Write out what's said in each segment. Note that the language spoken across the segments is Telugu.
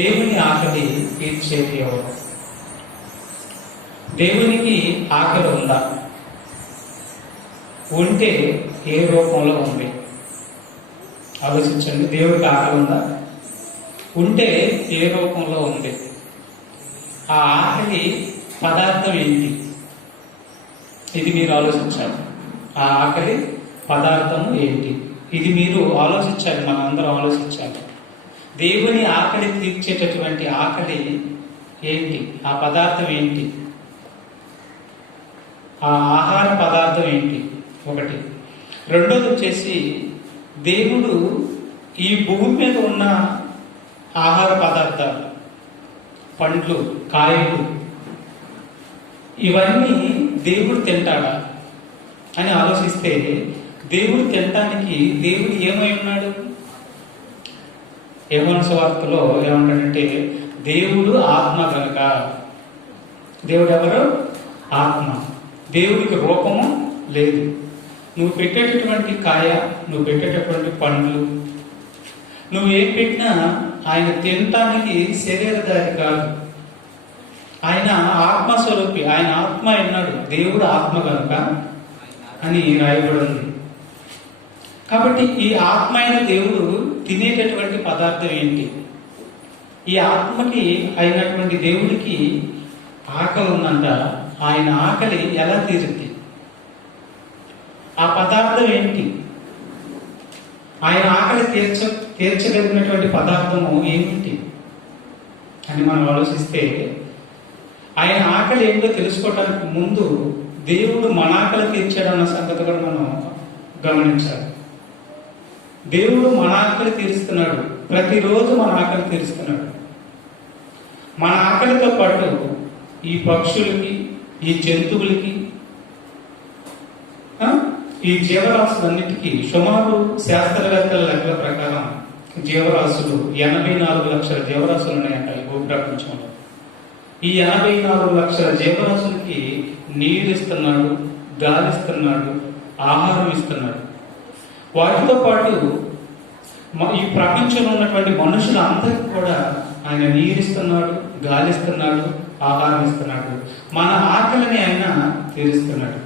దేవుని ఆకలి తీర్చేది ఎవరు? దేవునికి ఆకలి ఉందా? ఉంటే ఏ రూపంలో ఉంది? ఆలోచించండి. దేవుడికి ఆకలి ఉందా? ఉంటే ఏ రూపంలో ఉంది? ఆ ఆకలి పదార్థం ఏంటి? ఇది మీరు ఆలోచించాలి. ఆ ఆకలి పదార్థం ఏంటి? ఇది మీరు ఆలోచించాలి. మనం అందరం ఆలోచించాలి. దేవుని ఆకలి తీర్చేటటువంటి ఆకలి ఏంటి? ఆ పదార్థం ఏంటి? ఆ ఆహార పదార్థం ఏంటి? ఒకటి. రెండోది వచ్చేసి, దేవుడు ఈ భూమి మీద ఉన్న ఆహార పదార్థాలు, పండ్లు, కాయలు, ఇవన్నీ దేవుడు తింటాడా అని ఆలోచిస్తే, దేవుడు తినటానికి దేవుడు ఏమై ఉన్నాడు? యోహాను సువార్తలో ఏమంటాడంటే, దేవుడు ఆత్మ కనుక. దేవుడు ఎవరు? ఆత్మ. దేవుడికి రూపము లేదు. నువ్వు పెట్టేటటువంటి కాయ, నువ్వు పెట్టేటటువంటి పండ్లు, నువ్వు ఏం పెట్టినా ఆయన తినటానికి శరీరధారి కాదు. ఆయన ఆత్మస్వరూపి. ఆయన ఆత్మ అన్నాడు. దేవుడు ఆత్మ కనుక అని రాయబడి ఉంది. కాబట్టి ఈ ఆత్మ అయిన దేవుడు తినేటటువంటి పదార్థం ఏంటి? ఈ ఆత్మకి అయినటువంటి దేవుడికి ఆకలి ఉందంట. ఆయన ఆకలి ఎలా తీరుద్ది? ఆ పదార్థం ఏంటి? ఆయన ఆకలి తీర్చగలిగినటువంటి పదార్థము ఏమిటి అని మనం ఆలోచిస్తే, ఆయన ఆకలి ఏంటో తెలుసుకోవడానికి ముందు దేవుడు మన ఆకలి తీర్చాడన్న సంగతి కూడా మనం గమనించాలి. దేవుడు మన ఆకలి తీరుస్తున్నాడు. ప్రతిరోజు మన ఆకలి తీరుస్తున్నాడు. మన ఆకలితో పాటు ఈ పక్షులకి, ఈ జంతువులకి, ఈ జీవరాశులన్నిటికీ సుమారు శాస్త్రవేత్తల లెక్కల ప్రకారం జీవరాశులు 84 లక్షల జీవరాశులు ఉన్నాయంట ఈ భూప్రపంచంలో. ఈ 84 లక్షల జీవరాశులకి నీరు ఇస్తున్నాడు, గాలి ఇస్తున్నాడు, ఆహారం ఇస్తున్నాడు. వాటితో పాటు ఈ ప్రపంచంలో ఉన్నటువంటి మనుషులందరికీ కూడా ఆయన నీరిస్తున్నాడు, గాలిస్తున్నాడు, ఆహారం ఇస్తున్నాడు. మన ఆకలిని ఆయన తీరుస్తున్నాడు.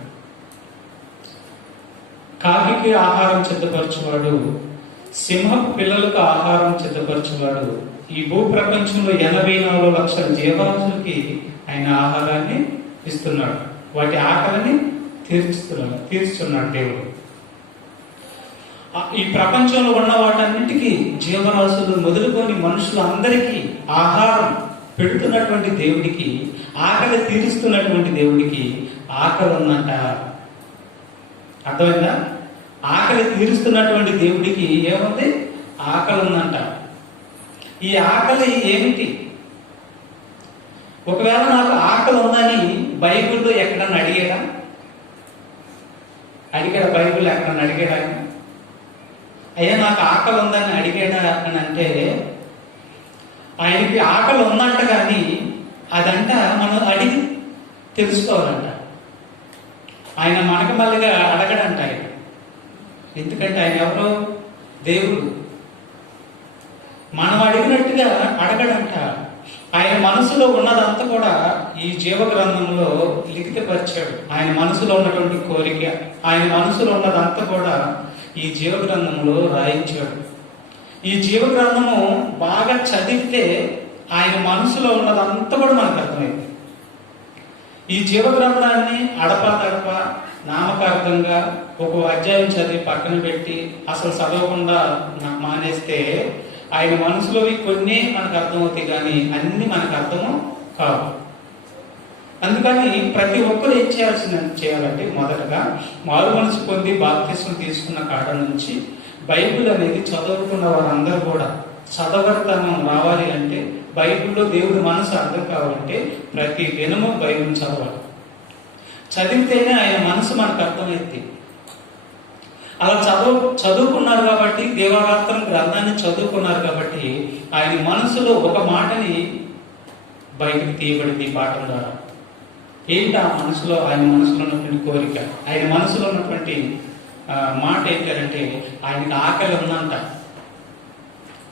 కాకికి ఆహారం సిద్ధపరచువాడు, సింహపు పిల్లలకు ఆహారం సిద్ధపరచువాడు. ఈ భూ ప్రపంచంలో 84 లక్షల జీవరాశులకి ఆయన ఆహారాన్ని ఇస్తున్నాడు. వాటి ఆకలిని తీరుస్తున్నాడు దేవుడు. ఈ ప్రపంచంలో ఉన్న వాటన్నిటికీ జీవరాశులు మొదలుకొని మనుషులందరికీ ఆహారం పెడుతున్నటువంటి దేవుడికి, ఆకలి తీరుస్తున్నటువంటి దేవుడికి ఆకలి ఉందంట. అర్థమైందా? ఆకలి తీరుస్తున్నటువంటి దేవుడికి ఏముంది? ఆకలి ఉందంట. ఈ ఆకలి ఏమిటి? ఒకవేళ నాకు ఆకలి ఉందని బైబిల్లో ఎక్కడన్నా అడిగాడా? బైబిల్ ఎక్కడన్నా అడిగాడా? అయ్యా నాకు ఆకలి ఉందని అడిగాడా అని అంటే, ఆయనకి ఆకలి ఉందంట, కానీ అదంట మనం అడిగి తెలుసుకోవాలంట. ఆయన మనకు మళ్ళీగా అడగడంట ఆయన. ఎందుకంటే ఆయన ఎవరో? దేవుడు. మనం అడిగినట్టుగా అడగడంట. ఆయన మనసులో ఉన్నదంతా కూడా ఈ జీవ గ్రంథంలో లిఖితపరిచాడు. ఆయన మనసులో ఉన్నటువంటి కోరిక, ఆయన మనసులో ఉన్నదంతా కూడా ఈ జీవ గ్రంథంలో రాయించాడు. ఈ జీవ గ్రంథము బాగా చదివితే ఆయన మనసులో ఉన్నదంతా కూడా మనకు అర్థమైంది. ఈ జీవ గ్రంథాన్ని అడపా నామకార్థంగా ఒక అధ్యాయం చదివి పక్కన పెట్టి అసలు చదవకుండా మానేస్తే ఆయన మనసులోవి కొన్ని మనకు అర్థమవుతాయి, కానీ అన్ని మనకు అర్థము కావు. అందుకని ప్రతి ఒక్కరు ఏం చేయాలంటే, మొదటగా మారు మనసు పొంది బాప్తిస్మం తీసుకున్న కాడ నుంచి బైబిల్ అనేది చదువుకున్న వారందరూ కూడా చదవడతనం రావాలి అంటే, బైబిల్లో దేవుడి మనసు అర్థం కావాలంటే ప్రతి దినము బైబిల్ చదవాలి. చదివితేనే ఆయన మనసు మనకు అర్థమైంది. అలా చదువుకున్నారు కాబట్టి, దేవరాత్రం గ్రంథాన్ని చదువుకున్నారు కాబట్టి ఆయన మనసులో ఒక మాటని బయటకు తీయబడింది ఈ పాఠం ద్వారా. ఏంటి ఆ మనసులో? ఆయన మనసులో ఉన్నటువంటి కోరిక, ఆయన మనసులో ఉన్నటువంటి మాట ఏంటంటే, ఆయనకి ఆకలి ఉందంట.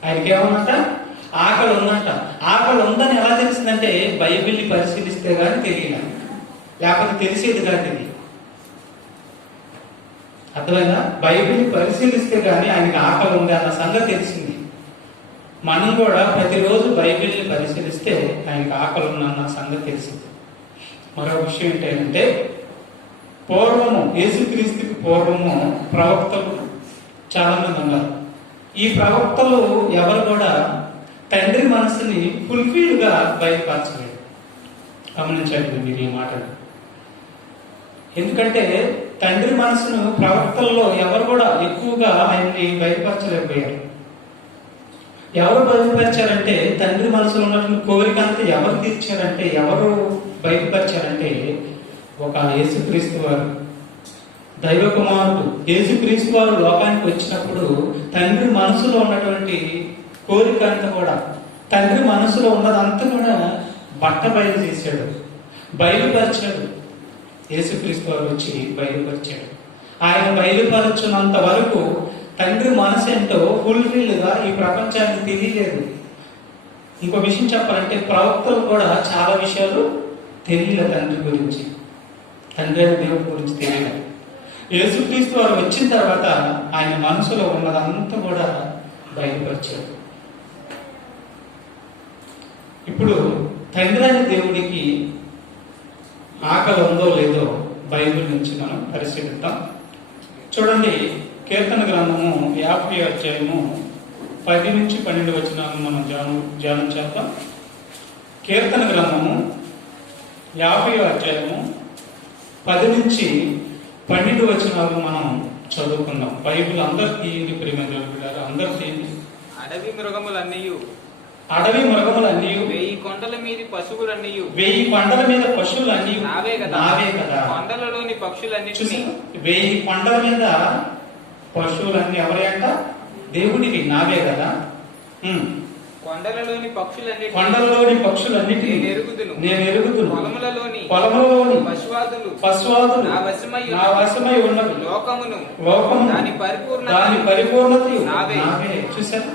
ఆయనకి ఏమన్నంట? ఆకలి ఉందంట. ఆకలి ఉందని ఎలా తెలిసిందంటే బైబిల్ని పరిశీలిస్తే గానీ తెలియలే, లేకపోతే తెలిసేది కాదు ఇది. అర్థమైనా? బైబిల్ని పరిశీలిస్తే గానీ ఆయనకి ఆకలి ఉంది అన్న సంగతి తెలిసింది. మనం కూడా ప్రతిరోజు బైబిల్ని పరిశీలిస్తే ఆయనకి ఆకలి ఉందన్న సంగతి తెలిసింది. మరో విషయం ఏంటంటే పూర్వము, యేసుక్రీస్తుకి పూర్వము ప్రవక్తలు చాలా మంది ఉన్నారు. ఈ ప్రవక్తలు ఎవరు కూడా తండ్రి మనసుని ఫుల్ఫిల్ గా బయలుపరచలేదు. గమనించండి మీరు ఈ మాటలు. ఎందుకంటే తండ్రి మనసును ప్రవక్తల్లో ఎవరు కూడా ఎక్కువగా ఆయన్ని బయలుపరచలేకపోయారు. ఎవరు బయలుపరిచారంటే తండ్రి మనసులో ఉన్నటువంటి కోరిక అంతా ఎవరు తీర్చారంటే, ఎవరు బయలుపరిచారంటే ఒక యేసుక్రీస్తు వారు, దైవ కుమారుడు యేసుక్రీస్తు వారు లోకానికి వచ్చినప్పుడు తండ్రి మనసులో ఉన్నటువంటి కోరిక అంతా కూడా, తండ్రి మనసులో ఉన్నదంతా కూడా బయలు చేశాడు, బయలుపరిచాడు. యేసుక్రీస్తు వారు వచ్చి బయలుపరిచాడు. ఆయన బయలుపరచున్నంత వరకు తండ్రి మనసు ఏంటో ఫుల్ఫిల్ గా ఈ ప్రపంచానికి తెలియలేదు. ఇంకో విషయం చెప్పాలంటే ప్రవక్తలు కూడా చాలా విషయాలు తెలియలేదు తండ్రి గురించి, తండ్రి అయిన దేవుడి గురించి తెలియలేదు. యేసుక్రీస్తు వారు వచ్చిన తర్వాత ఆయన మనసులో ఉన్నదంతా కూడా బయలుపరిచాడు. ఇప్పుడు తండ్రి అయిన దేవుడికి ఆకలి ఉందో లేదో బైబిల్ నుంచి మనం పరిశీలిద్దాం. చూడండి, కీర్తన గ్రంథము 50 అధ్యాయము 10 నుంచి 12 వచనాలను మనం ధ్యానం చేద్దాం. కీర్తన గ్రంథము 50 అధ్యాయము 10 నుంచి 12 వచనాలను మనం చదువుకుందాం. బైబిల్ అందరు తీయండి ప్రియమైన పిల్లలు, అందరు తీయండి. అడవి మృగములన్నీయు, అడవి మృగములన్నీ, 1000 కొండల మీద పశువులన్నీ, 1000 కొండల మీద పశువులన్నీ నావే కదా. కొండలలోని పక్షులన్నీ, 1000 కొండల మీద పశువులన్నీ ఎవరి అంట? దేవుడికి. నావే కదా. కొండలలోని పక్షులన్నీ, కొండలలోని పక్షులన్నిటి నేను ఎరుగుదును. పొలములలోని పశువాదులు నా వశమై ఉన్నవి. లోకము దాని పరిపూర్ణత నావే. చూసారా?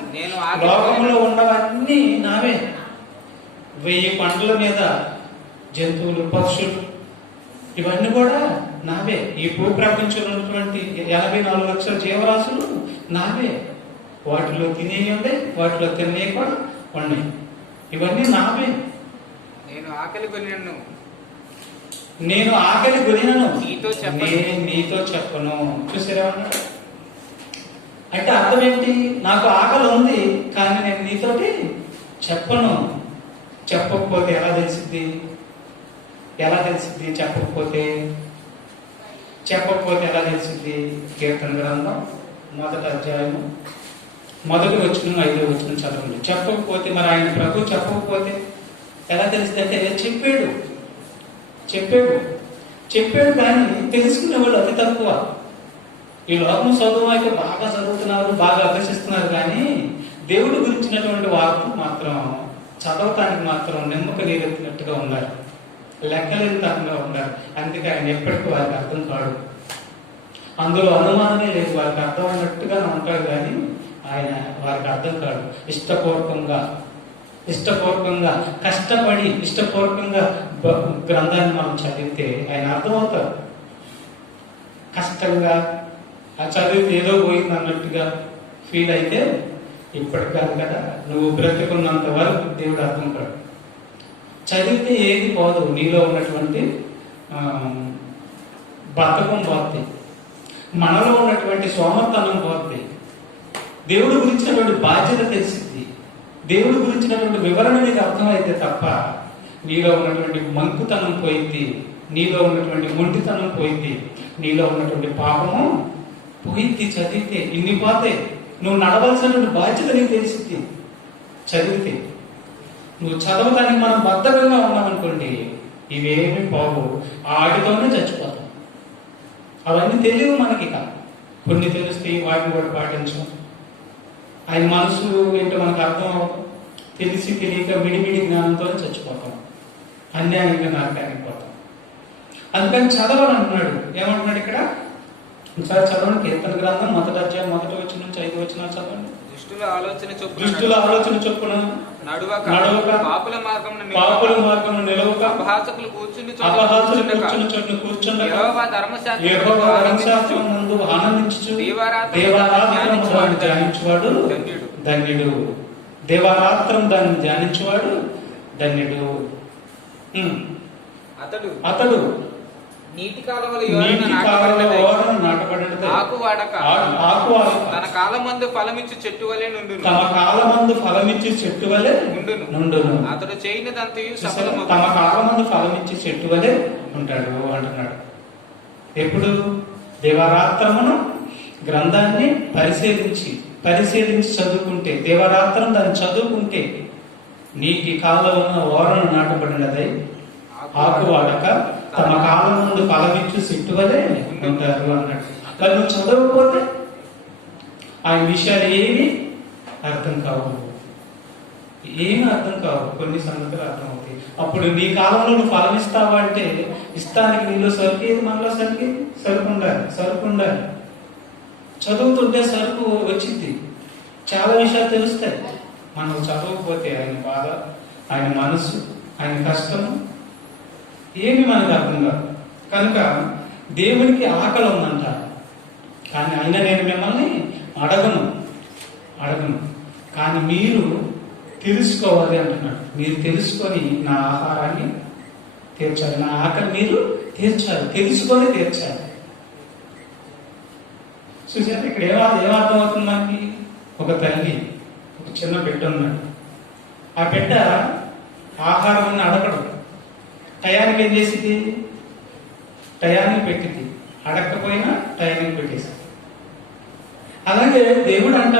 లోకములో ఉన్నవన్నీ నావే. 1000 కొండల మీద జంతువులు, పక్షులు ఇవన్నీ కూడా నావే. ఈ భూప్రపంచంలో ఉన్నటువంటి 84 లక్షల జీవరాశులు నావే. వాటిలో తినేవి ఉన్నాయి, వాటిలో తినే కూడా ఉన్నాయి. ఇవన్నీ నావే. నేను ఆకలి కొనినను, నేను నీతో చెప్పను. చూసారా? అంటే అర్థం ఏంటి? నాకు ఆకలి ఉంది కానీ నేను నీతోటి చెప్పను. చెప్పకపోతే ఎలా తెలిసిద్ది? చెప్పకపోతే ఎలా తెలిసిద్ది? కీర్తన గ్రంథం 1వ అధ్యాయము 1వ వచనం 5వ వచనం చదవండి. చెప్పకపోతే, మరి ఆయన ప్రభు చెప్పకపోతే ఎలా తెలిసిందంటే చెప్పాడు కానీ తెలుసుకునే వాళ్ళు అతి తక్కువ. ఈ లోకం చదువు అయితే బాగా చదువుతున్నారు, బాగా అభ్యసిస్తున్నారు, కానీ దేవుడి గురించినటువంటి వార్త మాత్రం చదవటానికి మాత్రం నిమ్మక నీరెత్తినట్టుగా ఉన్నారు, లెక్కలేనితనంగా ఉన్నారు. అందుకే ఆయన ఎప్పటికీ వారికి అర్థం కాడు. అందులో అనుమానమే లేదు. వారికి అర్థమైనట్టుగా ఉంటాడు కానీ ఆయన వారికి అర్థం కాడు. ఇష్టపూర్వకంగా కష్టపడి ఇష్టపూర్వకంగా గ్రంథాన్ని మనం చదివితే ఆయన అర్థమవుతాడు. కష్టంగా చదివితే ఏదో పోయింది అన్నట్టుగా ఫీల్ అయితే ఇప్పటి కాదు కదా. నువ్వు బ్రతికున్నంత వరకు దేవుడు అర్థం కాడు. చదివితే ఏది పోదు, నీలో ఉన్నటువంటి బతకం పోద్ది, మనలో ఉన్నటువంటి సోమర్తనం పోద్ది, దేవుడి గురించినటువంటి బాధ్యత తెలిసింది, దేవుడి గురించినటువంటి వివరణ నీకు అర్థమైతే తప్ప నీలో ఉన్నటువంటి మంకుతనం పోయింది, నీలో ఉన్నటువంటి మొండితనం పోయింది, నీలో ఉన్నటువంటి పాపము పోయింది. చదివితే ఇన్ని పోతే నువ్వు నడవలసినటువంటి బాధ్యత నీకు తెలిసింది. చదివితే నువ్వు చదవడానికి మనం బద్ధకంగా ఉన్నామనుకోండి, ఇవేమి పోవు, ఆటితోనే చచ్చిపోతాం. అవన్నీ తెలియవు మనకి. కొన్ని తెలుస్తాయి, వాటిని కూడా పాటించం. ఆయన మనసు ఏంటో మనకు అర్థం తెలిసి తెలియక విడివిడి జ్ఞానంతో చచ్చిపోతాం, అన్యాయంగా నరకానికి పోతాం. అందుకని చదవాలంటున్నాడు. ఏమంటున్నాడు ఇక్కడ? ఒకసారి చదవండి, కీర్తన గ్రంథం 1 అధ్యాయం 1 వచనం నుంచి 5 వచనాలు చదవండి. దుష్టుల ఆలోచన చొప్పున దుష్టుల ఆలోచన చొప్పున నడువక నడవక, పాపుల మార్గమున పాపుల మార్గమున నిలవక, అపహాసకులు కూర్చుని అపహాసులు కూర్చుని చోటున కూర్చుండగా, యెహోవా యెహోవా ధర్మశాస్త్రమును ధర్మశాస్త్రం నందు ఆనందించుచు దీవారాత్రము దేవారాత్రము ధ్యానించువాడు ధన్యుడు. ధన్యుడు. దేవారాత్రం దాన్ని ధ్యానించువాడు ధన్యుడు. అతడు నీటి కాలువల నీటి కాలంలో ఓరను నాటబడినదై, ఆకు వాడక ఆకు వాడక, తన కాలమందు ఫలమిచ్చు చెట్టు వలె నుండును. తమ కాలమందు ఫలమిచ్చి చెట్టు వలె నుండును. అతడు చేయనిదంతయు చూసారా? సఫలమగును. తమ కాలమందు ఫలమిచ్చి చెట్టు వలె ఉంటాడు అంటున్నాడు. ఎప్పుడు? దేవారాత్రమును గ్రంథాన్ని పరిశీలించి చదువుకుంటే, దేవారాత్రం దాన్ని చదువుకుంటే, నీటి కాలంలో ఓరను నాటబడినదై ఆకు వాడక తమ కాలం ముందు ఫలమిచ్చు చెట్టు వలె ఉంటారు అన్నాడు. మరి నువ్వు చదవకపోతే ఆయన విషయాలు ఏమి అర్థం కావు, ఏమి అర్థం కావు. కొన్ని సంగతులు అర్థం అవుతాయి. అప్పుడు నీ కాలంలో నువ్వు ఫలం ఇస్తావా అంటే, ఇస్తానికి నీలో సరుకు ఏది, మనలో సరుకు ఉండాలి. చదువుతుంటే సరుకు వచ్చింది, చాలా విషయాలు తెలుస్తాయి. మనం చదవకపోతే ఆయన బాధ, ఆయన మనసు, ఆయన కష్టము ఏమి మనకు అర్థం కాదు. కనుక దేవునికి ఆకలి ఉందంట, కానీ అయినా నేను మిమ్మల్ని అడగను, కానీ మీరు తెలుసుకోవాలి అంటున్నాడు. మీరు తెలుసుకొని నా ఆహారాన్ని తీర్చాలి, నా ఆకలి మీరు తీర్చాలి, తెలుసుకొని తీర్చాలి. చూసారు ఇక్కడ ఏమర్థం అవుతుంది మనకి? ఒక తల్లి, ఒక చిన్న బిడ్డ ఉన్నాడు. ఆ బిడ్డ ఆహారం అడగడు, టయానికి ఏం చేసింది? టయానికి పెట్టింది. అడగకపోయినా టయానికి పెట్టేసి. అలాగే దేవుడు అంట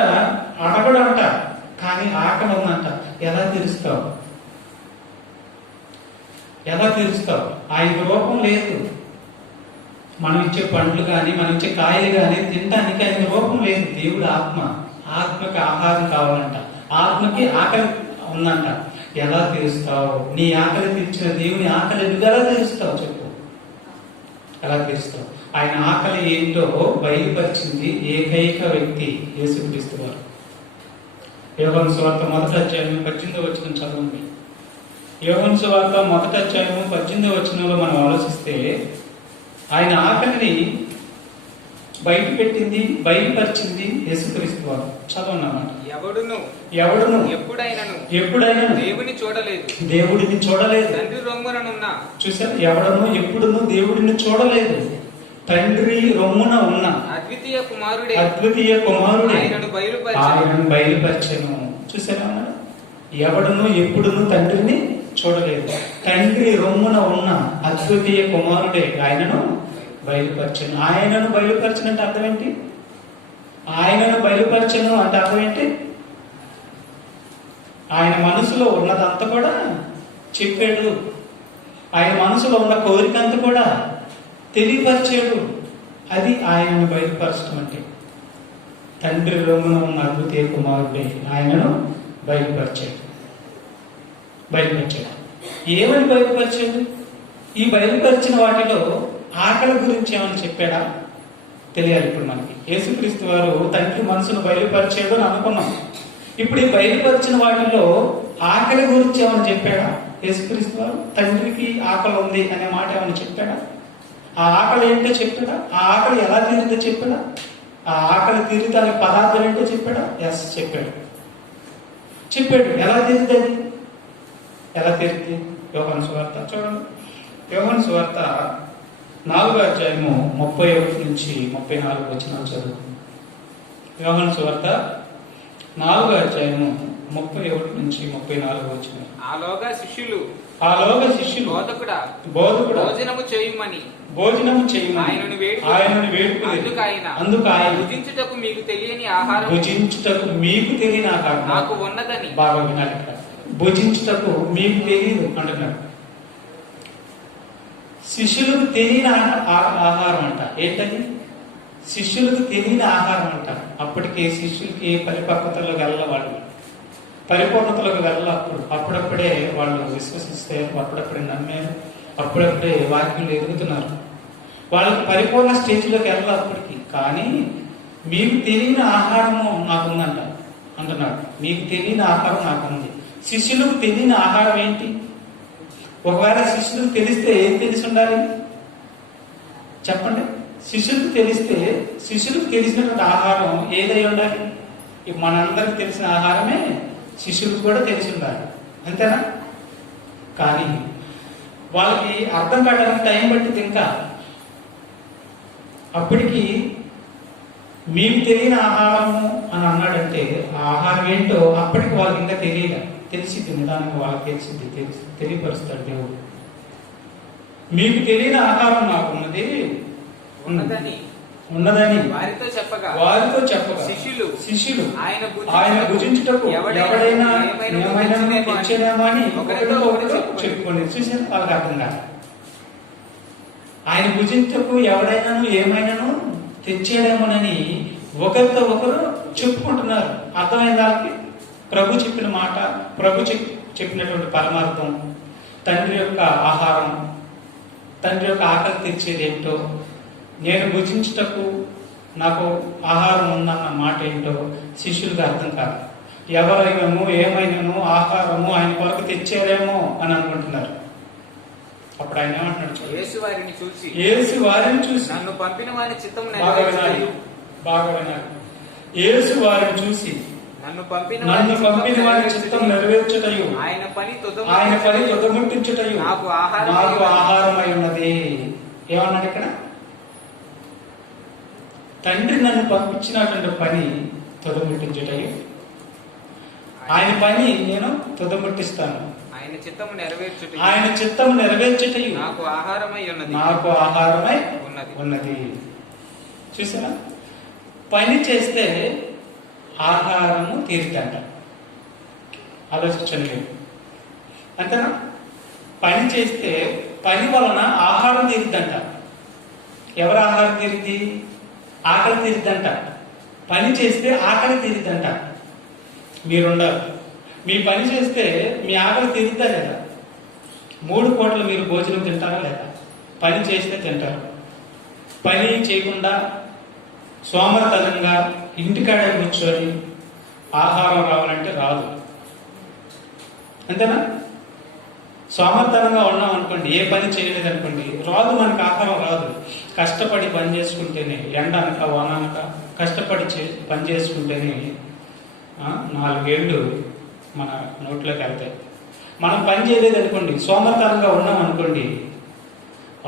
అడగడంట, కానీ ఆకలి ఉందంట. ఎలా తీరుస్తావు? ఆయన రూపం లేదు. మనం ఇచ్చే పండ్లు కానీ, మనం ఇచ్చే కాయలు కానీ తినడానికి ఆయన రూపం లేదు. దేవుడు ఆత్మకి ఆహారం కావాలంట, ఆత్మకి ఆకలి ఉందంట. ఎలా తీరుస్తావు? నీ ఆకలి తీర్చిన దేవుని ఆకలి నువ్వు ఎలా తీరుస్తావు చెప్పు? ఎలా తీరుస్తావు? ఆయన ఆకలి ఏంటో బయలుపరిచింది ఏకైక వ్యక్తి యేసుక్రీస్తు వారు. యోహాను సువార్త 1 అధ్యాయం 18 వచనం చదవండి. యోహాను సువార్త 1 అధ్యాయం 18 వచనంలో మనం ఆలోచిస్తే, ఆయన ఆకలిని బయలుపరిచింది యేసుక్రీస్తు వారు. చదవన్నమాట. ఎవడును ఎప్పుడైనా దేవుడిని చూడలేదు. తండ్రి రొమ్మున చూసారు? ఎవడను ఎప్పుడును దేవుడిని చూడలేదు. తండ్రి రొమ్మున ఉన్న అద్వితీయ కుమారుడే ఆయనను బయలుపరిచెను. చూసారా? ఎవడును ఎప్పుడును తండ్రిని చూడలేదు. తండ్రి రొమ్మున ఉన్న అద్వితీయ కుమారుడే ఆయనను బయలుపరిచెను. ఆయనను బయలుపరిచిన అంటే అర్థం ఏంటి? ఆయనను బయలుపరిచెను అంటే అర్థం ఏంటి? ఆయన మనసులో ఉన్నదంతా కూడా చెప్పాడు. ఆయన మనసులో ఉన్న కోరిక అంతా కూడా తెలియపరిచాడు. అది ఆయనను బయలుపరచడం అంటే. తండ్రి రొమ్మున ఉన్న అద్వితీయ కుమారుడే ఆయనను బయలుపరిచాడు. ఏమని బయలుపరిచాడు? ఈ బయలుపరిచిన వాటిలో ఆకలి గురించి ఏమని చెప్పాడా తెలియాలి. ఇప్పుడు మనకి యేసుక్రీస్తు వారు తండ్రి మనసును బయలుపరిచాడు అని అనుకున్నాం. ఇప్పుడు ఈ బయలుపరిచిన వాటిలో ఆకలి గురించి ఏమని చెప్పాడా యేసుక్రీస్తు వారు? తండ్రికి ఆకలి ఉంది అనే మాట ఏమని చెప్పాడా? ఆ ఆకలి ఏంటో చెప్పాడా? ఆ ఆకలి ఎలా తీరిందో చెప్పాడా? ఆ ఆకలి తీరుతానికి పదార్థం ఏంటో చెప్పాడా? ఎస్ చెప్పాడు. ఎలా తీరుతుంది? ఎలా తీరుతుంది? యోహాను సువార్త చూడండి. యోహాను సువార్త 4 అధ్యాయము 31 నుంచి 34 వచనాలు చదువుతుంది. యోహాను సువార్త 4 అధ్యాయము 31 నుంచి 34 వచనాలు. ఆలోగా శిష్యులు బోధకుడా భోజనము చేయమని ఆయనను వేడుకుని అందుకు ఆయన భుజించుటకు మీకు తెలియని ఆహారం నాకు ఉన్నదని. బాగా వినాలి. భుజించుటకు మీకు తెలియదు అంటున్నాడు. శిష్యులకు తెలియని ఆహారం అంట. ఏంటది? శిష్యులకు తెలియని ఆహారం అంట. అప్పటికే శిష్యులకి పరిపక్వతలోకి వెళ్ళాలి, వాళ్ళు పరిపూర్ణతలోకి వెళ్ళాలి. అప్పుడప్పుడే వాళ్ళు విశ్వసిస్తారు, అప్పుడప్పుడే నమ్మారు, అప్పుడప్పుడే వాక్యంలో ఎదుగుతున్నారు. వాళ్ళకి పరిపూర్ణ స్టేజ్లోకి వెళ్ళాలి అప్పటికి. కానీ మీకు తెలియని ఆహారము నాకుందంట అంటున్నాడు. మీకు తెలియని ఆహారం నాకుంది. శిష్యులకు తెలియని ఆహారం ఏంటి? ఒకవేళ శిష్యులకు తెలిస్తే ఏం తెలిసి ఉండాలి చెప్పండి? శిష్యులకు తెలిస్తే శిష్యులకు తెలిసినటువంటి ఆహారం ఏదై ఉండాలి? మనందరికి తెలిసిన ఆహారమే శిష్యులకు కూడా తెలిసి ఉండాలి, అంతేనా? కానీ వాళ్ళకి అర్థం కావడానికి టైం పట్టింది. ఇంకా అప్పటికి మీకు తెలియని ఆహారము అని అన్నాడంటే ఆ ఆహారం ఏంటో అప్పటికి వాళ్ళకి ఇంకా తెలియదు. తెలిసిద్ది, నిదానంగా వాళ్ళకి తెలియపరుస్తాడు దేవుడు. మీకు తెలియని ఆహారం నాకు ఉన్నదని వారితో చెప్పగా శిష్యులు ఆయన భుజించుటకు ఎవడైనా ఏమైనా తెచ్చేదేమో అని ఒకరితో ఒకరు చెప్పుకోండి. చూసారు, వాళ్ళకి అర్థం కాదు. ఆయన భుజించుటకు ఎవడైనాను ఏమైనాను తెచ్చేయడమోనని ఒకరితో ఒకరు చెప్పుకుంటున్నారు. అర్థమైన వాళ్ళకి ప్రభు చెప్పిన మాట, ప్రభు చెప్పినటువంటి పరమార్థం, తండ్రి యొక్క ఆహారం, తండ్రి యొక్క ఆకలి తెచ్చేది ఏంటో, నేను భుజించుటకు నాకు ఆహారం ఉందన్న మాట ఏంటో శిష్యులకు అర్థం కాదు. ఎవరైనాను ఏమైనాను ఆహారము ఆయన కొరకు తెచ్చేదేమో అని అనుకుంటున్నారు. అప్పుడు ఆయన ఏమంటున్నాడు? యేసు వారిని చూసి నన్ను పంపిన వారి చిత్తము బాగా వినాలి. యేసు వారిని చూసి నన్ను పంపిన వారి చిత్తం నెరవేర్చుటయు ఆయన పని తుదముట్టించుటయు నాకు ఆహారమై ఉన్నది. ఏమన్నాడు ఇక్కడ? తండ్రి నన్ను పంపించినటువంటి పని తుదముట్టించుటయు, ఆయన పని నేను తుదముట్టిస్తాను. ఆయన చిత్తము నెరవేర్చుటయు నాకు ఆహారమై ఉన్నది. చూసారా? పని చేస్తే ఆహారము తీరుతంట. ఆలోచించండి, అంతేనా? పని చేస్తే పని వలన ఆహారం తీరుద్దంట. ఎవరు ఆహారం తీరుద్ది? ఆకలి తీరుద్దంట. పని చేస్తే ఆకలి తీరుద్దంట. మీరుండాలి. మీ పని చేస్తే మీ ఆకలి తీరుద్దా లేదా? 3 పూటలు మీరు భోజనం తింటారా లేదా? పని చేస్తే తింటారు. పని చేయకుండా సోమరతనంగా ఇంటికాడే కూర్చొని ఆహారం రావాలంటే రాదు, అంతేనా? సోమరతనంగా ఉన్నాం అనుకోండి, ఏ పని చేయలేదు అనుకోండి, రాదు, మనకి ఆహారం రాదు. కష్టపడి పని చేసుకుంటేనే, ఎండ అనక వాన అనక కష్టపడి పని చేసుకుంటేనే 4 ఏళ్ళు మన నోట్లోకి వెళ్తాయి. మనం పని చేయలేదు అనుకోండి, సోమరతనంగా ఉన్నాం అనుకోండి,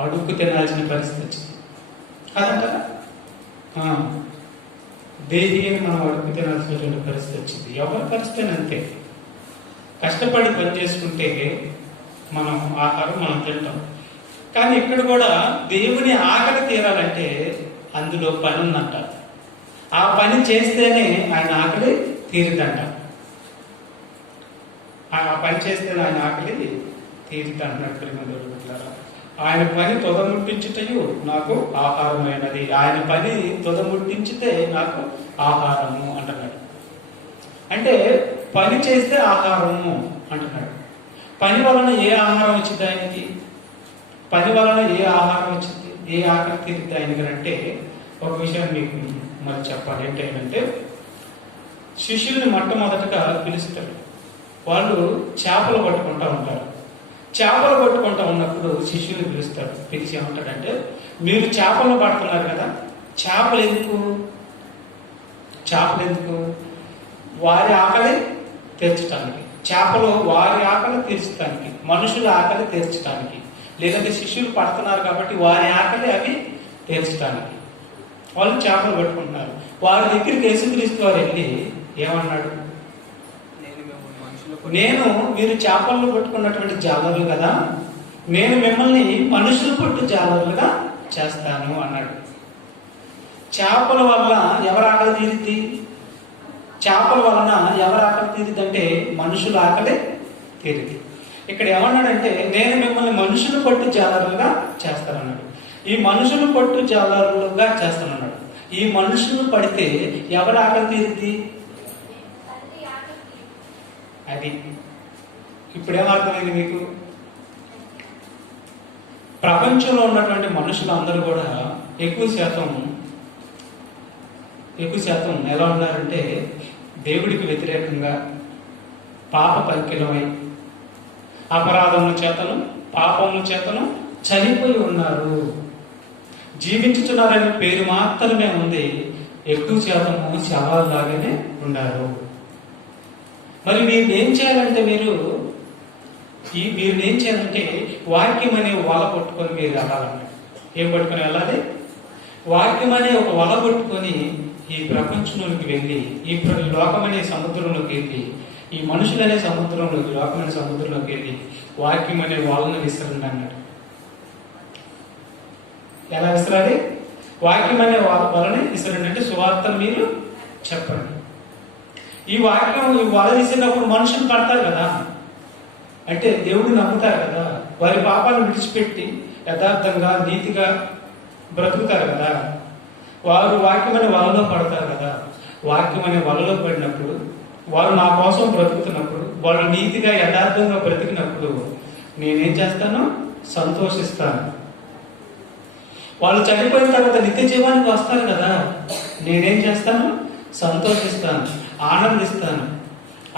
అడుక్కు తినాల్సిన పరిస్థితి వచ్చింది కాదంటారా? దేహిని మనం అడుగు తినాల్సినటువంటి పరిస్థితి వచ్చింది. ఎవరి పరిస్థితి అంతే. కష్టపడి పని చేసుకుంటే మనం ఆహారం మనం తింటాం. కానీ ఇక్కడ కూడా దేవుని ఆకలి తీరాలంటే అందులో పని ఉందంట. ఆ పని చేస్తేనే ఆయన ఆకలి తీరుదంట. ఆ పని చేస్తేనే ఆయన ఆకలి తీరుతంటున్నాడు. ఆయన పని తొదముట్టించుటయు నాకు ఆహారమైనది. ఆయన పని తొదముట్టించితే నాకు ఆహారము అంటున్నాడు. అంటే పని చేస్తే ఆహారము అంటున్నాడు. పని వలన ఏ ఆహారం వచ్చింది ఆయనకి? పని వలన ఏ ఆహారం వచ్చింది, ఏ ఆకలి తీరుద్ది ఆయనకి అంటే ఒక విషయం మీకు మరి చెప్పాలి. ఏంటంటే శిష్యుల్ని మొట్టమొదటగా పిలుస్తాడు. వాళ్ళు చేపలు పట్టుకుంటూ ఉంటారు. చేపలు పట్టుకుంటూ ఉన్నప్పుడు శిష్యుల్ని పిలుస్తాడు. పిలిచి ఏమంటాడంటే, మీరు చేపలు పడుతున్నారు కదా, చేపలు ఎందుకు? వారి ఆకలి తీర్చడానికి. చేపలు వారి ఆకలి తీర్చడానికి, మనుషుల ఆకలి తీర్చడానికి. లేదంటే శిష్యులు పడుతున్నారు కాబట్టి వారి ఆకలి అవి తీర్చడానికి వాళ్ళు చేపలు పట్టుకుంటున్నారు. వారి దగ్గరికి యేసుక్రీస్తు వారు వెళ్ళి ఏమన్నాడు? మీరు చేపలను పట్టుకున్నటువంటి జాలరులు కదా, నేను మిమ్మల్ని మనుషులు పట్టు జాలరులుగా చేస్తాను అన్నాడు. చేపల వల్ల ఎవరి ఆకలి తీరిద్ది? చేపల వలన ఎవరి ఆకలి తీరిద్ది అంటే మనుషుల ఆకలి తీరిద్ది. ఇక్కడ ఏమన్నాడంటే, నేను మిమ్మల్ని మనుషులు పట్టు జాలరులుగా చేస్తానన్నాడు. ఈ మనుషులు పట్టు జాలరులుగా చేస్తానన్నాడు. ఈ మనుషులు పడితే ఎవరి ఆకలి తీరిద్ది? అది ఇప్పుడేమర్థమైంది మీకు? ప్రపంచంలో ఉన్నటువంటి మనుషులందరూ కూడా ఎక్కువ శాతం ఎలా ఉన్నారంటే దేవుడికి వ్యతిరేకంగా పాప పంకిలమై అపరాధముల చేతను పాపముల చేతను చనిపోయి ఉన్నారు. జీవించుతున్నారనే పేరు మాత్రమే ఉంది, ఎక్కువ శాతము శవాల్లాగానే ఉన్నారు. మరి మీరు ఏం చేయాలంటే మీరు ఏం చేయాలంటే వాక్యం అనే వల పట్టుకొని మీరు వెళ్ళాలన్నమాట. ఏం పట్టుకొని వెళ్ళాలి? వాక్యం అనే ఒక వల పట్టుకొని ఈ ప్రపంచంలోకి వెళ్ళి ఈ లోకమనే సముద్రంలోకి వెళ్ళి ఈ మనుషులనే సముద్రంలోకి లోకమైన సముద్రంలోకి వెళ్ళి వాక్యం అనే వాళ్ళను విసరండి అన్నాడు. ఎలా విసరాలి? వాక్యం అనే వలని విసరండి అంటే సువార్తను మీరు చెప్పండి. ఈ వాక్యం ఈ వల విసిరినప్పుడు మనుషులు పడతారు కదా, అంటే దేవుడు నమ్ముతారు కదా, వారి పాపాలను విడిచిపెట్టి యథార్థంగా నీతిగా బ్రతుకుతారు కదా, వారు వాక్యం అనే వలలో పడతారు కదా. వాక్యం అనే వలలో పడినప్పుడు వారు నా కోసం బ్రతుకుతున్నప్పుడు వాళ్ళు నీతిగా యథార్థంగా బ్రతికినప్పుడు నేనేం చేస్తాను? సంతోషిస్తాను. వాళ్ళు చనిపోయిన తర్వాత నిత్య జీవానికి వస్తారు కదా, నేనేం చేస్తాను? సంతోషిస్తాను, ఆనందిస్తాను.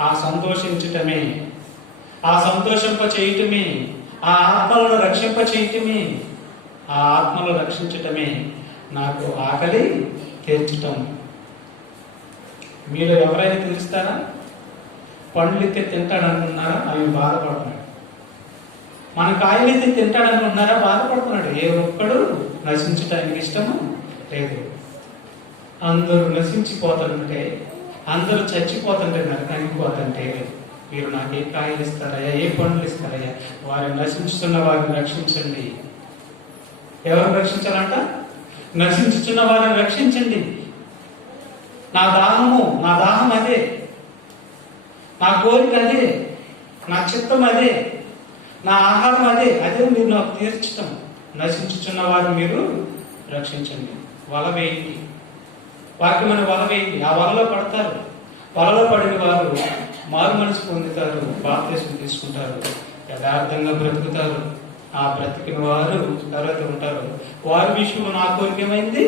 ఆ సంతోషించటమే, ఆ సంతోషింప చేయటమే, ఆ ఆత్మలను రక్షింప చేయటమే, ఆ ఆత్మలు రక్షించటమే నాకు ఆకలి తీర్చటం. మీరు ఎవరైనా తీరుస్తారా? పండ్లు ఎత్తి తింటాడనుకున్నారా? అవి బాధపడుతున్నాడు. మన కాయలు ఎత్తి తింటాడనుకున్నారా? బాధపడుతున్నాడు. ఏ ఒక్కడు నశించటానికి ఇష్టము లేదు. అందరూ నశించిపోతుంటే, అందరూ చచ్చిపోతుంటే, నరకానికి పోతుంటే మీరు నాకు ఏ కాయలు ఇస్తారయ్యా, ఏ పండ్లు ఇస్తారయ్యా? వారిని నశించుతున్న వారిని రక్షించండి. ఎవరు రక్షించాలంట? నశించుతున్న వారిని రక్షించండి. నా దాహం అదే, నా కోరిక అదే, నా చిత్తం అదే, నా ఆహారం అదే మీరు నాకు తీర్చటం. నశించుచున్న వారిని మీరు రక్షించండి. వల వేయండి, వాక్యమైన వల వేయండి. ఆ వలలో పడతారు. వలలో పడిన వారు మారు మనసు పొందుతారు, బాప్తిస్మం తీసుకుంటారు, యథార్థంగా బ్రతుకుతారు. ఆ బ్రతికిన వారు తర్వాత ఉంటారు. వారి విషయంలో నా కోరిక ఏమైంది?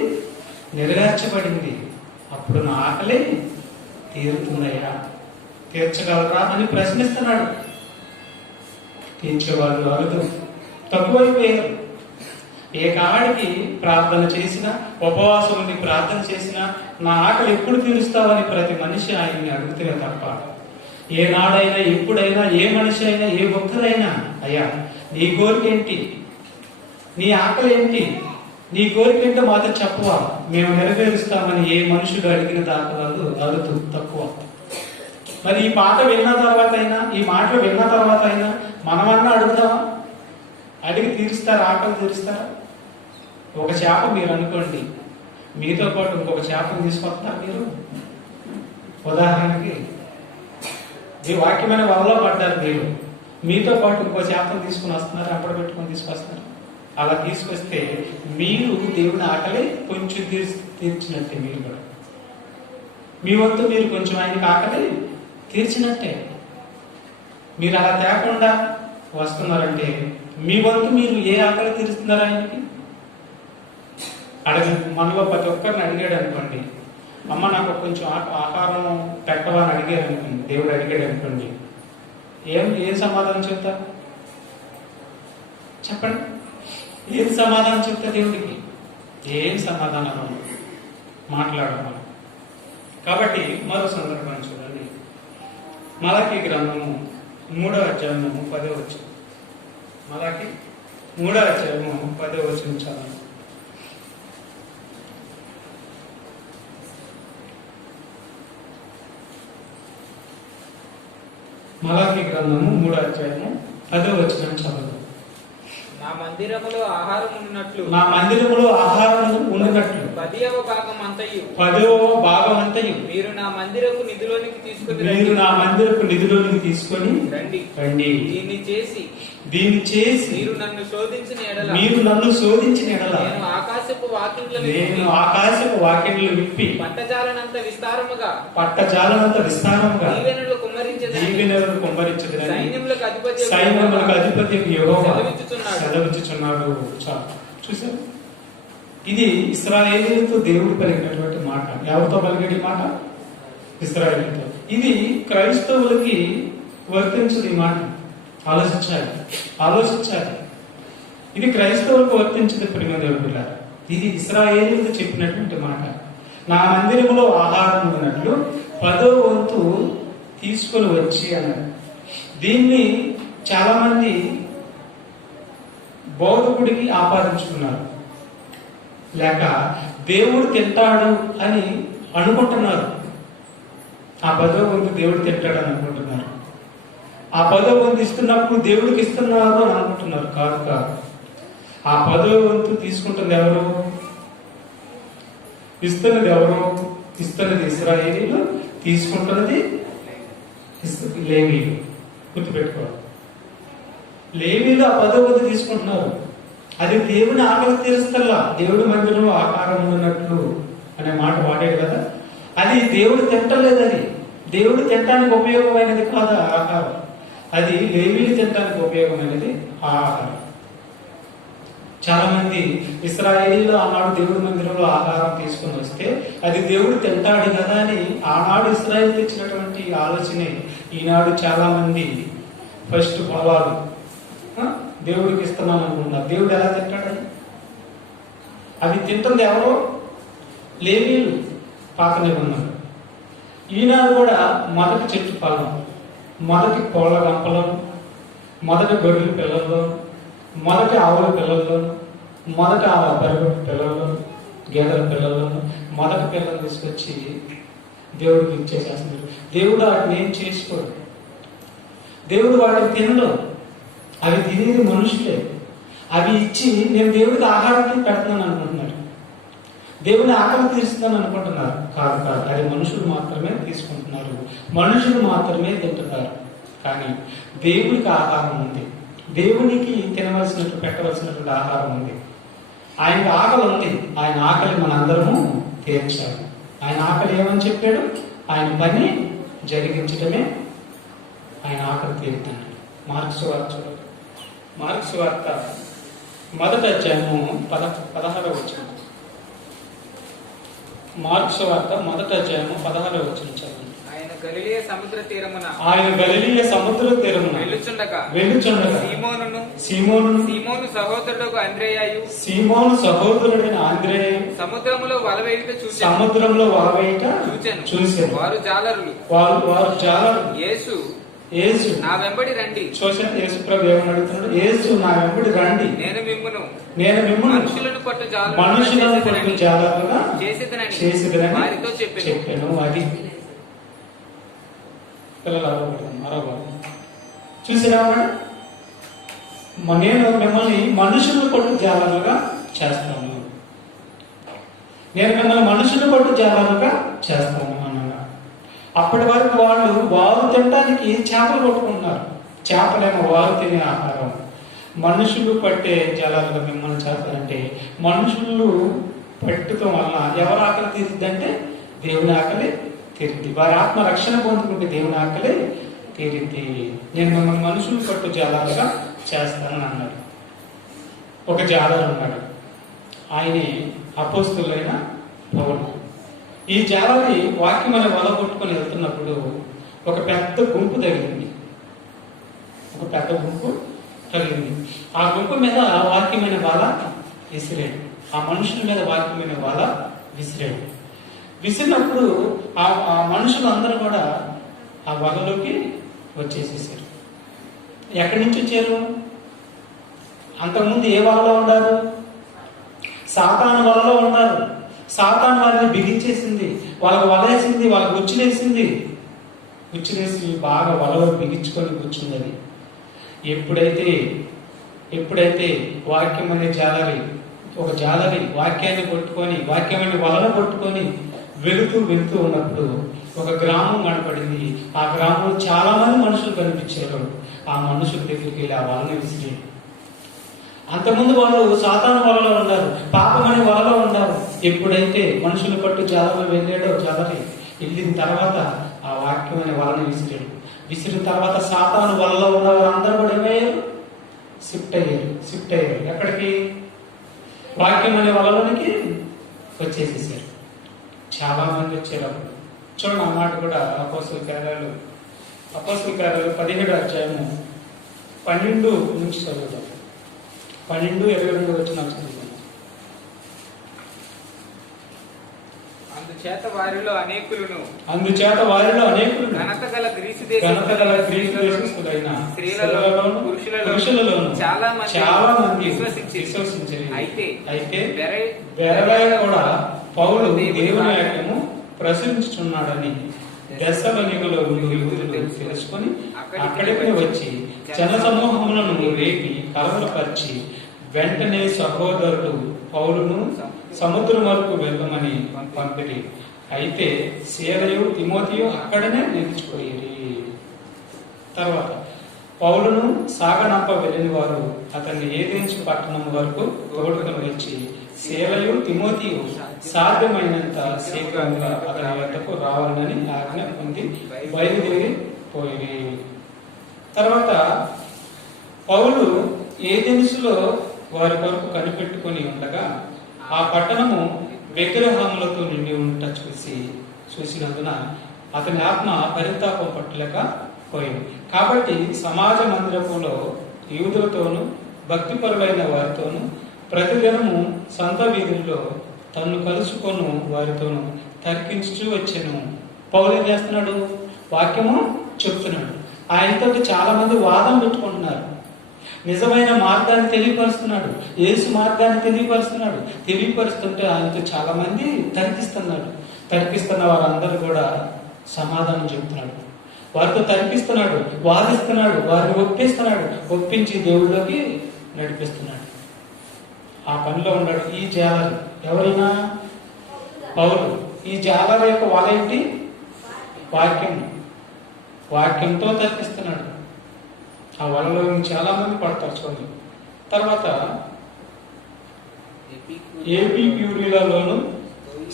నెరవేర్చబడింది. అప్పుడు నా ఆకలి తీరుతుందయ్యా, తీర్చగలరా అని ప్రశ్నిస్తున్నాడు. తీర్చేవాళ్ళు అరుదు, తక్కువైపోయారు. ఏ కాడికి ప్రార్థన చేసినా, ఉపవాసం ఉండి ప్రార్థన చేసినా, నా ఆకలి ఎప్పుడు తీరుస్తావని ప్రతి మనిషి ఆయన్ని అడుగుతున్నా తప్ప ఏనాడైనా ఎప్పుడైనా ఏ మనిషి అయినా ఏ ఒక్కరైనా అయ్యా నీ కోరిక ఏంటి, నీ ఆకలి ఏంటి, నీ కోరిక ఏంటో మాతో చెప్పవా, మేము నెరవేరుస్తామని ఏ మనుషుడు అడిగిన దాఖలాలు అరుదు, తక్కువ. మరి ఈ పాట విన్న తర్వాత అయినా, ఈ మాటలు విన్న తర్వాత అయినా మనమన్నా అడుగుతావా? అడిగి తీరుస్తారా? ఆకలి తీరుస్తారా? ఒక చేప మీరు అనుకోండి, మీతో పాటు ఇంకొక చేపను తీసుకొస్తారా మీరు? ఉదాహరణకి ఈ వాక్యమైన వలలో పడ్డారు మీరు, మీతో పాటు ఇంకో చేపను తీసుకుని వస్తున్నారు, అప్పుడు పెట్టుకొని తీసుకొస్తారు. అలా తీసుకొస్తే మీరు దేవుని ఆకలి కొంచెం తీర్చినట్టే. మీరు కూడా మీ వంతు మీరు కొంచెం ఆయనకి ఆకలి తీర్చినట్టే. మీరు అలా తేకుండా వస్తున్నారంటే మీ వంతు మీరు ఏ ఆకలి తీరుస్తున్నారు ఆయనకి? మనలో ప్రతి ఒక్కరిని అడిగాడు అనుకోండి, అమ్మ నాకు కొంచెం ఆహారం పెట్టవా అని అడిగాడు అనుకోండి, దేవుడు అడిగాడు అనుకోండి, ఏం సమాధానం చెప్తా? చెప్పండి, ఏం సమాధానం చెప్తా దేవుడికి? ఏం సమాధానం మాట్లాడడం. కాబట్టి మరో సందర్భాన్ని చూడండి. మలాకీ గ్రంథము 3వ అధ్యాయము 10వ వచనం. మలాకీ 3వ అధ్యాయము 10వ వచనం చదవండి. మలాకీ గ్రంథము 3వ అధ్యాయము 10వ వచనం చదవండి. నా మందిరములో ఆహారం ఉన్నట్లు, నా మందిరములో ఆహారం ఉన్నట్లు 10వ భాగం అంతయు, 10వ భాగం అంతయు మీరు నా మందిరపు నిధిలోనికి తీసుకుని రండి. దీన్ని చేసి మీరు నన్ను శోధించిన ఎడల నేను ఆకాశపు వాకిండ్లను విప్పి పట్టజాలనంత విస్తారముగా దీవెనలు కుమ్మరించదని దీవెనలను కుమ్మరించదని సైన్యములకు అధిపతి సైన్యములకు అధిపతి యెహోవా సెలవిచ్చుచున్నాడు. సెలవిచ్చుచున్నాడు. చాలు. చూసారు, ఇది ఇశ్రాయేలీయులతో దేవుడు పలికినటువంటి మాట. ఎవరితో పలికాడు ఈ మాట? ఇశ్రాయేలీయులతో. ఇది క్రైస్తవులకి వర్తించదు ఈ మాట. ఆలోచించాలి. ఇది క్రైస్తవులకు వర్తించదు ప్రియమైన దేవుని బిడ్డలారా. ఇది ఇశ్రాయేలీయులతో చెప్పినటువంటి మాట. నా మందిరములో ఆహారం ఉన్నట్లు 10వ వంతు తీసుకొని వచ్చి అన్నాడు. దీన్ని చాలా మంది బోధకుడికి ఆపాదించుకున్నారు, లేక దేవుడు తింటాడు అని అనుకుంటున్నారు. ఆ 10వ వంతు దేవుడు తింటాడు అని అనుకుంటున్నారు. ఆ 10వ వంతు ఇస్తున్నప్పుడు దేవుడికి ఇస్తున్నారు అని అనుకుంటున్నారు. కాదు. ఆ 10వ వంతు తీసుకుంటుంది ఎవరు? ఇస్తున్నది ఎవరు? ఇస్తున్నది ఇశ్రాయేలీయులు, తీసుకుంటున్నది లేవీయులు. గుర్తుపెట్టుకోవాలి. లేవీయులు ఆ 10వ వంతు తీసుకుంటున్నారు. అది దేవుని ఆకలి తీరుస్తల్లా. దేవుడి మందిరంలో ఆకారం ఉన్నట్లు అనే మాట వాడాడు కదా. అది దేవుడు తింటలేదు. అది దేవుడు తినడానికి ఉపయోగమైనది కాదు ఆ ఆహారం. అది లేవీయులు తినడానికి ఉపయోగమైనది ఆ ఆహారం. చాలా మంది ఇశ్రాయేలీయులు ఆనాడు దేవుడి మందిరంలో ఆహారం తీసుకుని వస్తే అది దేవుడు తింటాడు కదా అని ఆనాడు ఇశ్రాయేలు తెచ్చినటువంటి ఆలోచనే ఈనాడు చాలా మంది ఫస్ట్ ఫలాలు దేవుడికి ఇస్తున్నాం అనుకుంటున్నారు. దేవుడు ఎలా తింటాడని? అవి తింటుంది ఎవరో? లేవీయులు, పాత నిబంధనలు. ఈనాడు కూడా మొదటి చెట్టు ఫలం, మొదటి కోళ్ళ గంపలను, మొదటి గొర్రెల పిల్లల్లో, మొదటి ఆవుల పిల్లల్లో, మొదటి బరిగొట్టు పిల్లల్లో, గేదెల పిల్లల్లో మొదటి పిల్లలు తీసుకొచ్చి దేవుడికి ఇచ్చేసేస్తున్నారు. దేవుడు వాటిని ఏం చేసుకోడు. దేవుడు వాటిని తినడు. అవి తినేది మనుషులే. అవి ఇచ్చి నేను దేవుడికి ఆహారం పెడుతున్నాను అనుకుంటున్నారు. దేవుని ఆకలి తీరుస్తున్నాను అనుకుంటున్నారు. కాదు. అది మనుషులు మాత్రమే తీసుకుంటున్నారు, మనుషులు మాత్రమే తింటున్నారు. కానీ దేవుడికి ఆహారం ఉంది. దేవునికి తినవలసినట్టు పెట్టవలసినటువంటి ఆహారం ఉంది. ఆయనకి ఆకలి ఉంది. ఆయన ఆకలి మనందరము తీర్చాలి. ఆయన ఆకలి ఏమని చెప్పాడు? ఆయన పని జరిగించడమే ఆయన ఆకలి తీరుతాడు. మార్క్స్ వార్త చూడండి. మార్క్స్ వార్త 1వ అధ్యాయము 16వ వచనం. మార్క్స్ వార్త 1వ అధ్యాయము 16వ వచనం చదవండి. ఆయన గలిలయ సముద్ర తీరమున వెళ్ళుచుండగా సీమోను సహోదరుడైన అంద్రేయు సముద్రములో వల వేయుట చూచెను. వారు జాలరులు. యేసు నా వెంబడి రండి. చూసాను యేసు ప్రభు ఏమని అడుగుతున్నాడు? యేసు నా వెంబడి రండి, నేను మిమ్మల్ని మనుషులను పట్టు జాలరులుగా చేసేదనని వారితో చెప్పాను. అది పిల్లలు అరవబడతాం. చూసినా నేను మిమ్మల్ని మనుషులను పట్టు జాలరులుగా చేస్తాను. నేను మిమ్మల్ని మనుషులను పట్టు జాలరులుగా చేస్తాను అన్నాడు. అప్పటి వరకు వారు తినడానికి చేపలు పట్టుకుంటున్నారు. చేపలేమో వారు తినే ఆహారం. మనుషులు పట్టే జలాలుగా మిమ్మల్ని చేస్తారంటే మనుషులు పట్టుకోవడం వలన ఎవరు ఆకలి తీరుద్దంటే దేవుని ఆకలి తీరుద్ది. వారి ఆత్మ రక్షణ పొందుకుంటే దేవుని ఆకలి తీరిద్ది. నేను మిమ్మల్ని మనుషులు పట్టు జాలాలుగా చేస్తానని అన్నాడు. ఒక జాలరు ఉన్నాడు. ఆయనే అపోస్తులైన పౌలు. ఈ జాలరి వాక్యం అనే వల కొట్టుకొని వెళ్తున్నప్పుడు ఒక పెద్ద గుంపు తగిలింది. ఆ గుంపు మీద వాక్యమైన వల విసిరాడు. ఆ మనుషుల మీద వాక్యమైన వల విసిరాడు. విసిరినప్పుడు ఆ మనుషులందరూ కూడా ఆ వలలోకి వచ్చేసేసారు. ఎక్కడి నుంచి వచ్చారు? అంతకుముందు ఏ వలలో ఉన్నారు? సాతాను వలలో ఉన్నారు. సాతాను వారిని బిగించేసింది, వాళ్ళకు వలేసింది, వాళ్ళకు ఉచ్చులేసింది. ఉచ్చులేసి బాగా వలలో బిగించుకొని కూర్చున్నది. ఎప్పుడైతే వాక్యం అనే ఒక జాలరి వాక్యాన్ని కొట్టుకొని, వాక్యమైన వలను కొట్టుకొని వెళుతూ ఉన్నప్పుడు ఒక గ్రామం కనపడింది. ఆ గ్రామంలో చాలా మంది మనుషులు కనిపించారు. ఆ మనుషుల దగ్గరికి వెళ్ళి ఆ వలని విసిరి, అంతకుముందు వాళ్ళు సాతాను వలలో ఉన్నారు, పాపమనే వలలో ఉన్నారు. ఎప్పుడైతే మనుషులు పట్టు జాలలో వెళ్ళాడో జాలరి, వెళ్ళిన తర్వాత ఆ వాక్యమైన వలని విసిరాడు. విసిరిన తర్వాత సాతాను వల్ల ఉన్న వారందరూ కూడా ఏమయ్యారు? షిఫ్ట్ అయ్యారు. ఎక్కడికి? వాక్యం అనే వలలోనికి వచ్చేసేసారు. చాలా మంది వచ్చారు అప్పుడు. చూడండి, ఆ మాట కూడా అపోస్తలుల కార్యాలు 17 అధ్యాయము 12 నుంచి చదువుతాం. 12-22 వచ్చిన చదువుతాం. అందుచేత వారిలో అనేకులను ఘనత గల గ్రీసు దేశస్థులైన స్త్రీలలోను పురుషులలోను చాలా చాలా మంది విశ్వసించిరి. అయితే అయితే బెరయ కూడా పౌలు దేవుని వాక్యము ప్రచురించుచున్నాడని దెస్సలోనికలో ఉండి యూదులు తెలుసుకొని అక్కడికి వచ్చి జన సమూహములను రేపి కలవరపరిచి వెంటనే సహోదరులు పౌలును సముద్రం వరకు వెళ్ళమని పంపిరి. అయితే శీలయు తిమోతియు అక్కడనే నిలిచిపోయేది. తర్వాత పౌలును సాగనంప వెళ్ళిన వారు అతన్ని ఏదెంచు పట్టణం వరకు తోడుకొని వచ్చి శీలయు తిమోతియు సాధ్యమైనంత శీఘ్రంగా అతని వద్దకు రావాలని ఆజ్ఞ పొంది బయలుదేరి పోయి. తర్వాత పౌలు ఏథెన్సులో వారి కొరకు కనిపెట్టుకొని ఉండగా ఆ పట్టణము విగ్రహములతో నిండి ఉంట చూసినందున అతని ఆత్మ పరితాపం పట్టలేక పోయింది. కాబట్టి సమాజ మందిరములో యూదులతోనూ భక్తిపరులైన వారితోనూ ప్రతిదినము సంత వీధుల్లో తన్ను కలుసుకొను వారితోనూ తర్కించుచూ వచ్చాను. పౌలు ఏం చేస్తున్నాడు? వాక్యము చెప్తున్నాడు. ఆయనతో చాలా మంది వాదం పెట్టుకుంటున్నారు. నిజమైన మార్గాన్ని తెలియపరుస్తున్నాడు. యేసు మార్గాన్ని తెలియపరుస్తుంటే ఆయనతో చాలా మంది తర్కిస్తున్న వారందరూ కూడా సమాధానం చెప్తున్నాడు. వారితో తర్కిస్తున్నాడు, వాదిస్తున్నాడు, వారిని ఒప్పించి దేవుడిలోకి నడిపిస్తున్నాడు. ఆ పనిలో ఉన్నాడు ఈ జాలరి. ఎవరైనా? పౌలు. ఈ జాలరి యొక్క వాళ్ళేంటి? వాక్యంతో తర్కిస్తున్నాడు. ఆ వలలో చాలా మంది పడతారు. చూడండి. తర్వాత ఎపిక్యూరీలలోను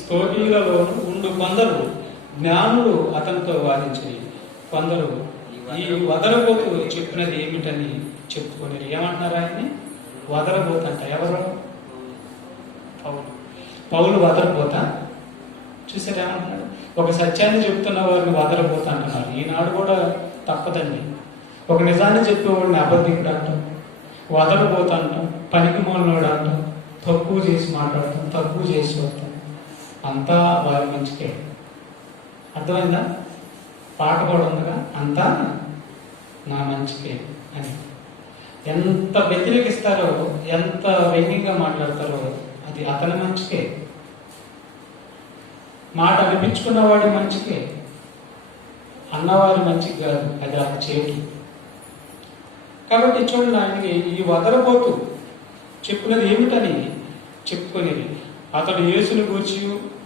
స్తోయిలలోను ఉండు కొందరు జ్ఞానులు అతనితో వాదించి కొందరు ఈ వదలబోతు చెప్పినది ఏమిటని చెప్పుకొని ఏమంటున్నారు? ఆయన్ని వదలబోతంట. ఎవరు? పౌలు వదలబోతా. చూసారు ఏమంటున్నాడు? ఒక సత్యాన్ని చెప్తున్న వారిని వదలబోతా అంటున్నారు. ఈనాడు కూడా తప్పదండి. ఒక నిజాన్ని చెప్పేవాడిని అబద్ధికుడు అంటాం, వదలబోతా అంటాం, పనికి మాలినోడు అంటాం, తక్కువ చేసి మాట్లాడతాం, తక్కువ చేసి వస్తాం. అంతా వారి మంచికే. అర్థమైందా? పాట కూడా ఉందిగా, అంతా నా మంచికే అని. ఎంత వ్యతిరేకిస్తారో, ఎంత వ్యంగ్యంగా మాట్లాడతారో అది అతని మంచికే. మాట అనిపించుకున్నవాడి మంచికే, అన్నవారి మంచికి కాదు. అది ఆ చేటు. కాబట్టి చూడండి, ఆయనకి ఈ వదలబోతు చెప్పినది ఏమిటని చెప్పుకొని అతడు యేసుని గూర్చి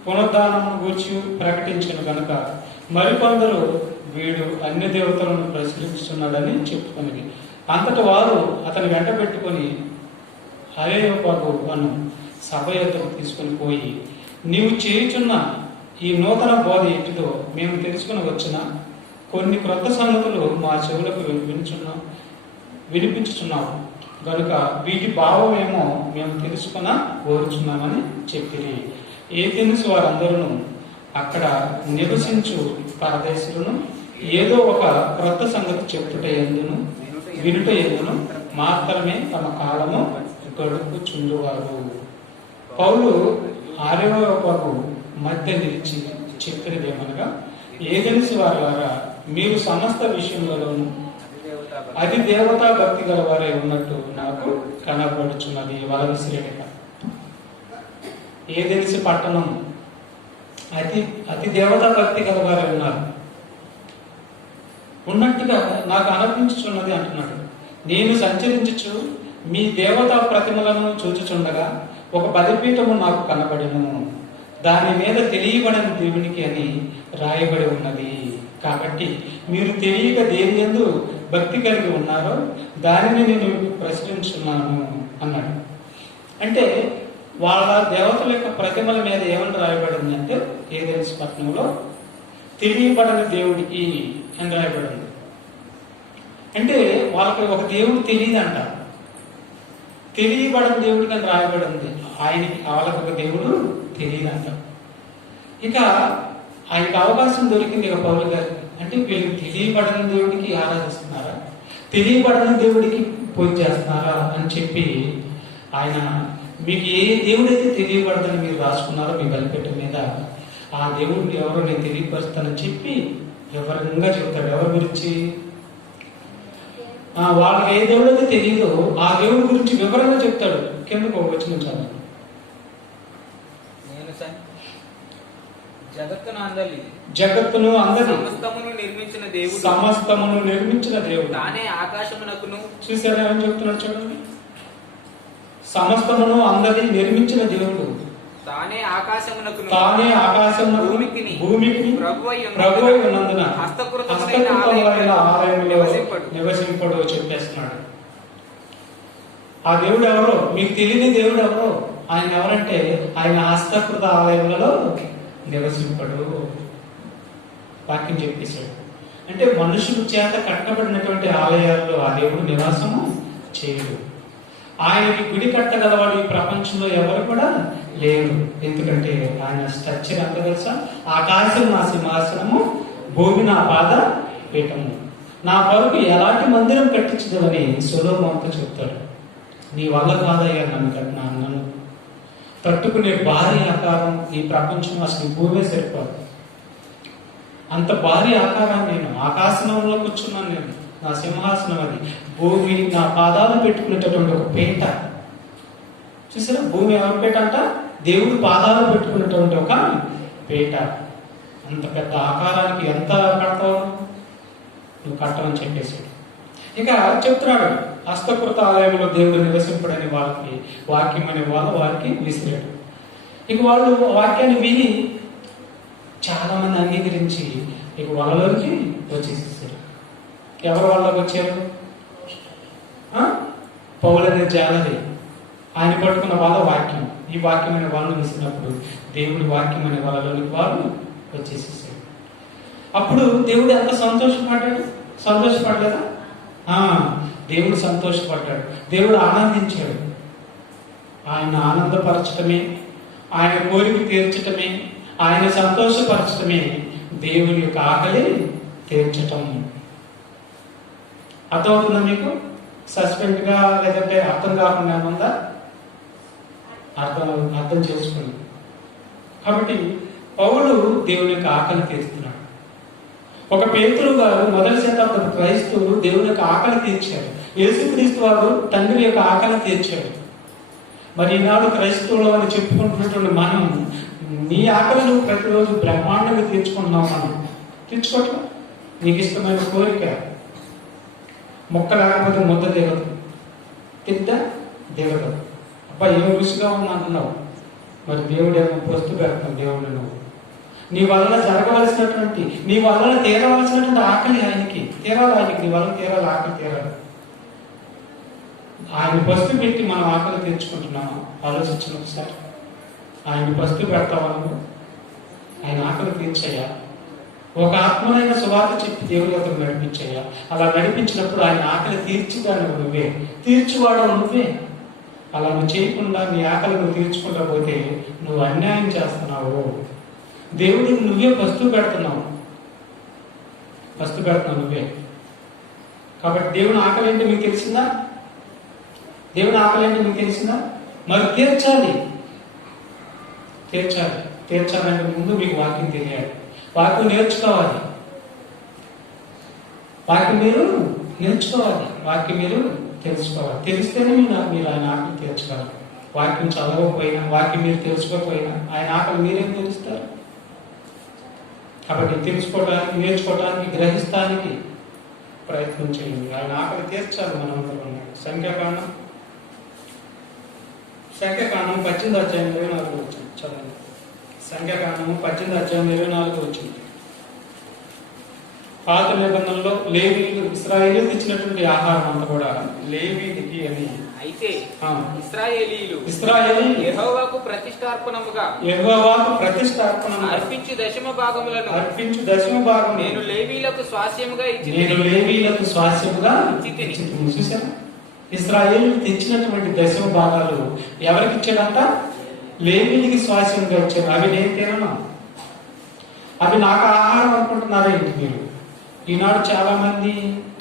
పునరుద్ధానమును గూర్చి ప్రకటించను కనుక మరికొందరు వీడు అన్య దేవతలను ప్రశ్నిస్తున్నాడని చెప్పుకొని అంతటి వారు అతని వెంట పెట్టుకొని అరేయోపాగు అను సభ యొద్దకు తీసుకుని పోయి, నీవు చేయుచున్న ఈ నూతన బోధ ఏంటిదో మేము తెలుసుకుని వచ్చిన కొన్ని క్రొత్త సంగతులు మా చెవులకు వినిపించుచున్నాము కనుక వీటి భావమేమో మేము తెలుసుకున్న కోరుచున్నామని చెప్పిరి. ఏథెన్సు వారందరూ అక్కడ నివసించు పరదేశులను ఏదో ఒక క్రొత్త సంగతి వినుట ఎందును మాత్రమే తమ కాలము గడుపుచుండువారు. పౌలు ఆరేవకు మధ్య నిలిచి చెప్పినదేమనగా, ఏథెన్సు వారులారా, మీరు సమస్త విషయంలోనూ అది దేవతా భక్తి గల వారే ఉన్నట్టు నాకు కనబడుచున్నది. వల విసిరేట ఏథెన్సు పట్టణం అతి దేవతా భక్తి గల వారే ఉన్నట్టుగా నాకు అనిపించుచున్నది అంటున్నాడు. నేను సంచరించుచు మీ దేవతా ప్రతిమలను చూచుచుండగా ఒక బలిపీఠము నాకు కనబడిను, దాని మీద తెలియబడని దేవునికి అని రాయబడి ఉన్నది. కాబట్టి మీరు తెలియక దేని యందు భక్తి కలిగి ఉన్నారో దానిని నేను ప్రశ్నించున్నాను అన్నాడు. అంటే వాళ్ళ దేవతల యొక్క ప్రతిమల మీద ఏమని రాయబడింది అంటే, ఏథెన్సు పట్టణంలో తెలియబడని దేవుడికి అని రాయబడింది. అంటే వాళ్ళకి ఒక దేవుడు తెలియదంట, తెలియబడిన దేవుడికి అని రాయబడింది. వాళ్ళకి ఒక దేవుడు తెలియదంట. ఇక ఆయనకి అవకాశం దొరికింది ఇక పౌలు గారికి. అంటే వీళ్ళు తెలియబడిన దేవుడికి ఆరాధిస్తున్నారా, తెలియబడిన దేవుడికి పూజ చేస్తున్నారా అని చెప్పి ఆయన, మీకు ఏ దేవుడైతే తెలియబడదని మీరు రాసుకున్నారో మీ బలిపీఠం మీద, ఆ దేవుడు ఎవరో నేను తెలియపరుస్తానని చెప్పి వివరంగా చెప్తాడు. ఎవరి గురించి? వాళ్ళకి ఏ దేవుడు అయితే తెలియదో ఆ దేవుడి గురించి వివరంగా చెప్తాడు. కిందకు వచ్చిన చాలా జగత్తును అందరి సమస్తమును నిర్మించిన దేవుడు తానే ఆకాశమునకును. చూసారా ఏమని చెప్తున్నాడు చూడండి. సమస్తమును అందరి నిర్మించిన దేవుడు తానే ఆకాశమునకును భూమికి ప్రభువై ఉన్నందున హస్తకృతమైన ఆలయంలో నివసింపడు చెప్పేస్తున్నాడు. ఆ దేవుడు ఎవరో మీకు తెలియని దేవుడు ఎవరో. ఆయన ఎవరంటే ఆయన హస్తకృత ఆలయంలో నివసింపడు. వాక్యం చెప్పేశాడు. అంటే మనుషుల చేత కట్టబడినటువంటి ఆలయాల్లో ఆ దేవుడు నివాసము చేయడు. ఆయనకి గుడి కట్టగలవాడు ఈ ప్రపంచంలో ఎవరు కూడా లేరు. ఎందుకంటే ఆయన స్ట్రక్చర్ ఎంత తెలుసా? ఆకాశం నా సింహాసనము, భూమి నా పాద పీఠము. నా కొరకు ఎలాంటి మందిరం కట్టించదని సొలొమోనుతో చెప్తాడు. నీ వల్ల కాదయ్యా నన్ను తట్టుకునే భారీ ఆకారం ఈ ప్రపంచం, అసలు భూమే సరిపోదు. అంత భారీ ఆకారం నేను ఆకాశంలో కూర్చున్నాను. నేను నా సింహాసనం అది. భూమి నా పాదాలు పెట్టుకునేటటువంటి ఒక పీట. చూసారా? భూమి ఎవరి పీట అంట? దేవుడు పాదాలు పెట్టుకునేటువంటి ఒక పీట. అంత పెద్ద ఆకారానికి ఎంత కడతావు నువ్వు? కట్టమని చెప్పేసి ఇక చెప్తున్నాడు. హస్తకృత ఆలయంలో దేవుడు నివసింపడని వాళ్ళకి వాక్యం అనే వారికి విసిరాడు. ఇక వాళ్ళు వాక్యాన్ని విని చాలా మంది అంగీకరించి ఇక వాళ్ళలోకి వచ్చేసేసారు. ఎవరు వాళ్ళకి వచ్చారు? పౌలనే జాలరి. ఆయన పట్టుకున్న వాళ్ళ వాక్యం, ఈ వాక్యం అనే వాళ్ళు విసిరినప్పుడు దేవుడి వాక్యం అనే వాళ్ళలోనికి వాళ్ళు వచ్చేసేసారు. అప్పుడు దేవుడు ఎంత సంతోషపడలేదా? దేవుడు సంతోషపడ్డాడు. దేవుడు ఆనందించాడు. ఆయన ఆనందపరచటమే, ఆయన కోరిక తీర్చటమే, ఆయన సంతోషపరచటమే దేవుని యొక్క ఆకలి తీర్చటం. అర్థమవుతుందా మీకు? సస్పెండ్ గా లేదంటే అర్థం కాకుండా ఉందా? అర్థం చేసుకుని. కాబట్టి పౌలు దేవుని యొక్క ఆకలి తీరుస్తున్నాడు. ఒక పేతురు గారు మొదటి శతాబ్దపు క్రైస్తవులు దేవుని యొక్క ఆకలి తీర్చారు. యేసుక్రీస్తు వారు తండ్రి యొక్క ఆకలి తీర్చాడు. మరి ఈనాడు క్రైస్తవులు అని చెప్పుకుంటున్నటువంటి మనం, నీ ఆకలి నువ్వు ప్రతిరోజు బ్రహ్మాండంగా తీర్చుకుంటున్నావు. మనం తీర్చుకోవటం నీకు ఇష్టమైన కోరిక. మొక్క లేకపోతే ముద్ద దిగదు, తిద్ద దిగదు. అబ్బా ఏం రుచిగా ఉంది అంటున్నావు. మరి దేవుడు ఏమో పొస్తు పెడతాం. దేవుడు నువ్వు నీ వలన జరగవలసినటువంటి, నీ వలన తీరవలసినటువంటి ఆకలి ఆయనకి తీరాలి. ఆయనకి నీ వలన తీరాలి, ఆకలి తీరాలి. ఆయన పస్తు పెట్టి మనం ఆకలి తీర్చుకుంటున్నాము. ఆలోచించిన ఒకసారి. ఆయన పస్తు పెడతావా నువ్వు? ఆయన ఆకలి తీర్చయ్యా. ఒక ఆత్మనైన సువార్త చెప్పి దేవుడి యొక్క నడిపించయ్యా. అలా నడిపించినప్పుడు ఆయన ఆకలి తీర్చిదాను నువ్వే, తీర్చువాడు నువ్వే. అలా నువ్వు చేయకుండా నీ ఆకలి నువ్వు తీర్చుకుంటా పోతే నువ్వు అన్యాయం చేస్తున్నావు. దేవుడికి నువ్వే పస్తు పెడుతున్నావు నువ్వే. కాబట్టి దేవుని ఆకలి ఏంటి మీకు తెలిసిందా? దేవుని ఆకలి ఏంటి మీకు తెలిసిందా? మరి తీర్చాలంటే ముందు మీకు వాక్యం తెలియాలి. వాక్యం నేర్చుకోవాలి. వాక్యం మీరు నేర్చుకోవాలి. వాక్యం మీరు తెలుసుకోవాలి. తెలిస్తేనే మీరు ఆయన ఆకలి తీర్చుకోవాలి. వాక్యం చదవకపోయినా, వాక్యం మీరు తెలుసుకోకపోయినా ఆయన ఆకలి మీరేం తెలుస్తారు? కాబట్టి తెలుసుకోవడానికి, నేర్చుకోవడానికి, గ్రహిస్తానికి ప్రయత్నం చేయండి. ఆయన ఆకలి తీర్చాలి మనందరం. సంఖ్యాకాండం 18 అధ్యాయం 24 వచ్చింది. చదవండి. సంఖ్యాకాండము 18 అధ్యాయం 24 వచ్చింది. పాత నిబంధనలో లేవీయులు, ఇశ్రాయేలీయులకు ఇచ్చినటువంటి ఆహారం అంతా కూడా లేవీయులకి అని అయితే ఆ. ఇశ్రాయేలీయులు ఇశ్రాయేలీయులు యెహోవాకు ప్రతిష్టార్పణముగా యెహోవాకు ప్రతిష్టార్పణ అర్పించు దశమ భాగములను అర్పించు దశమ భాగం నేను లేవీలకు స్వాస్యముగా ఇచ్చి నేను లేవీయులకు స్వాస్యముగా ఇచ్చితిని. ఇచ్చితిని. చూసారా, ఇశ్రాయేలు తెచ్చినటువంటి దశమ భాగాలు ఎవరికి ఇచ్చాడంట? లేవీయులకి స్వాస్యంగా ఇచ్చాడు. అవి నేను తినను, అవి నాకు ఆహారం అనుకుంటున్నారా ఏంటి మీరు? ఈనాడు చాలా మంది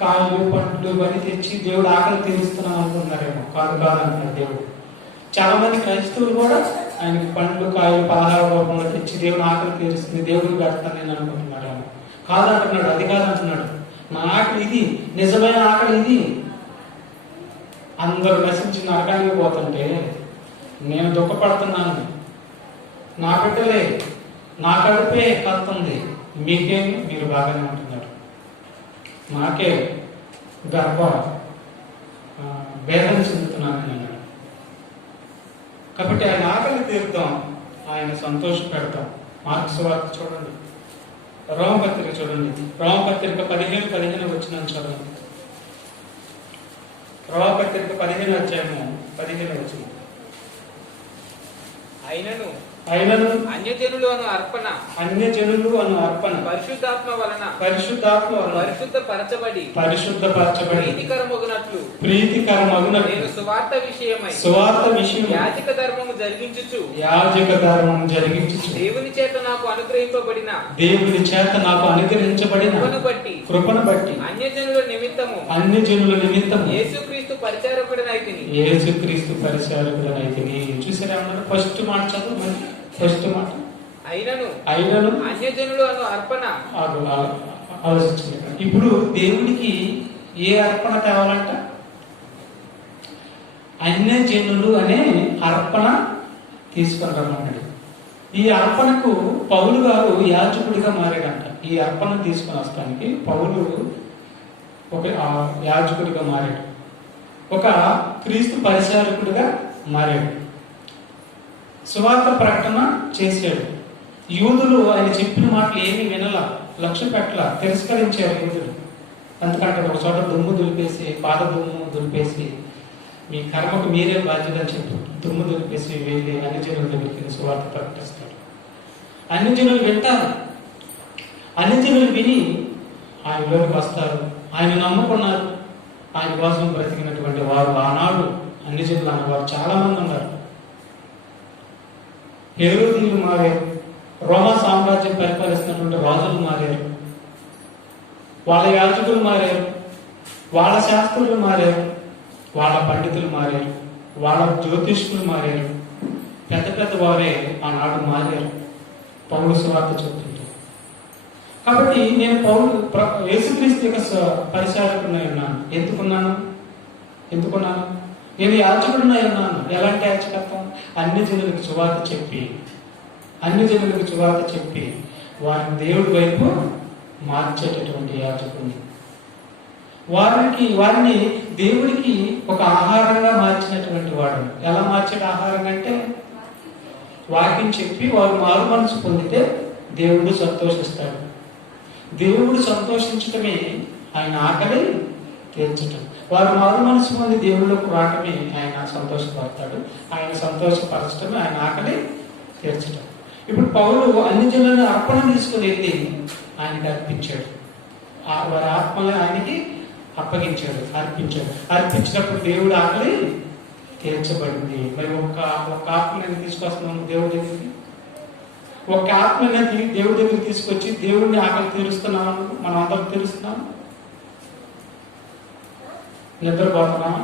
కాయలు పండ్లు ఇవన్నీ తెచ్చి దేవుడు ఆకలి తీరుస్తున్నాం అనుకుంటున్నారేమో. కాదు అంటున్నారు దేవుడు. చాలా మంది క్రైస్తవులు కూడా ఆయనకి పండ్లు కాయలు ఆహార రూపంలో తెచ్చి దేవుడు ఆకలి తీరుస్తుంది, దేవుడికి పెడతాను నేను అనుకుంటున్నారేమో. కాదంటున్నాడు, అది కాదంటున్నాడు. నా ఆకలి ఇది, నిజమైన ఆకలి ఇది. అందరూ నశించి నరకానికి పోతుంటే నేను దుఃఖపడుతున్నాను. నా బిడ్డలే, నా కడుపే కలుతుంది, మీకేమి మీరు బాగానే ఉంటున్నారు, నాకే గర్భ భేదం చెందుతున్నాను అన్నాడు. కాబట్టి ఆయన ఆకలి తీరుతాం, ఆయన సంతోష పెడతాం. మార్క్స్ వార్త చూడండి, రోమపత్రిక చూడండి, రోమపత్రిక 15 వచ్చిన చదవండి. రోమపత్రిక 15 అధ్యాయము 15 వచ్చిన. అయినను అన్యజనులు అను అర్పణ పరిశుద్ధాత్మ వలన పరిశుద్ధపరచబడి ప్రీతికరమగునట్లు నేను సువార్త విషయమై యాజక ధర్మము జరిగించుచు దేవుని చేత నాకు అనుగ్రహింపబడిన కృపను బట్టి అన్యజనుల నిమిత్తము యేసుక్రీస్తు పరిచారకుడనైతిని. చూసారా అన్నాడు. ఫస్ట్ మాట చదువు, ఫస్ట్ మాట. అయినను అన్యజనులు అను అర్పణ ఆలోచించండి. ఇప్పుడు దేవునికి ఏ అర్పణ తేవాలంట? అన్యజనులు అనే అర్పణ తీసుకొని రమ్మన్నాడు. ఈ అర్పణకు పౌలు గారు యాజకుడిగా మారాడంట. ఈ అర్పణ తీసుకొని వస్తానికి పౌలు ఒక యాజకుడిగా మారాడు, ఒక క్రీస్తు పరిచారకుడిగా మారాడు, సువార్త ప్రకటన చేశాడు. యూదులు ఆయన చెప్పిన మాటలు ఏమీ వినలా, లక్ష్య పెట్టలా, తిరస్కరించారు యూదులు. అందుకంటే ఒక చోట దుమ్ము దులిపేసి, పాద దుమ్ము దులిపేసి, మీ కర్మకు మీరే బాధ్యత అని చెప్పి దుమ్ము దులిపేసి వెళ్ళి అన్ని జనుల దగ్గరికి సువార్త ప్రకటిస్తాడు. అన్ని జనులు వింటారు, అన్ని జనులు విని ఆయనలోకి వస్తారు. ఆయన నమ్ముకున్నారు. ఆయన కోసం బ్రతికినటువంటి వారు ఆనాడు అన్ని జనులు అన్నవారు చాలా మంది ఉన్నారు. హేరోదీయులు మారారు, రోమా సామ్రాజ్యం పరిపాలిస్తున్నటువంటి రాజులు మారారు, వాళ్ళ యాజకులు మారారు, వాళ్ళ శాస్త్రులు మారారు, వాళ్ళ పండితులు మారారు, వాళ్ళ జ్యోతిష్కులు మారారు. పెద్ద పెద్ద వారే ఆనాడు మారారు పౌలు సువార్త చెప్తుంటే. కాబట్టి నేను పౌలు యేసుక్రీస్తు యొక్క పరిచారకుడినై ఉన్నాను. ఎందుకున్నాను? నేను యాజకుడినై ఉన్నాను. ఎలాంటి యాజకత్వం? అన్ని జనులకు సువార్త చెప్పి వారిని దేవుడి వైపు మార్చేటటువంటి యాజకుడిని. వారిని దేవుడికి ఒక ఆహారంగా మార్చినటువంటి వాడు. ఎలా మార్చాడు ఆహారంగా అంటే, వాక్యం చెప్పి వారు మారు మనసు పొందితే దేవుడు సంతోషిస్తాడు. దేవుడు సంతోషించటమే ఆయన ఆకలి తీర్చటం. వారు మారు మనసు పొంది దేవుళ్ళకు రావటమే ఆయన సంతోషపడతాడు. ఆయన సంతోషపరచటమే ఆయన ఆకలి తీర్చటం. ఇప్పుడు పౌలు అన్ని జనులను అర్పణ తీసుకుని వెళ్ళి ఆయనకి అర్పించాడు. వారి ఆత్మని ఆయనకి అప్పగించాడు, అర్పించినప్పుడు దేవుడు ఆకలి తీర్చబడింది. మరి ఒక్క ఆత్మని తీసుకొస్తున్నాము దేవుడి దగ్గరికి. ఒక ఆత్మని దేవుడి దగ్గరికి తీసుకొచ్చి దేవుడిని ఆకలి తీరుస్తున్నాము. మనం అందరం తీరుస్తున్నాము. నిద్రపోతున్నామా?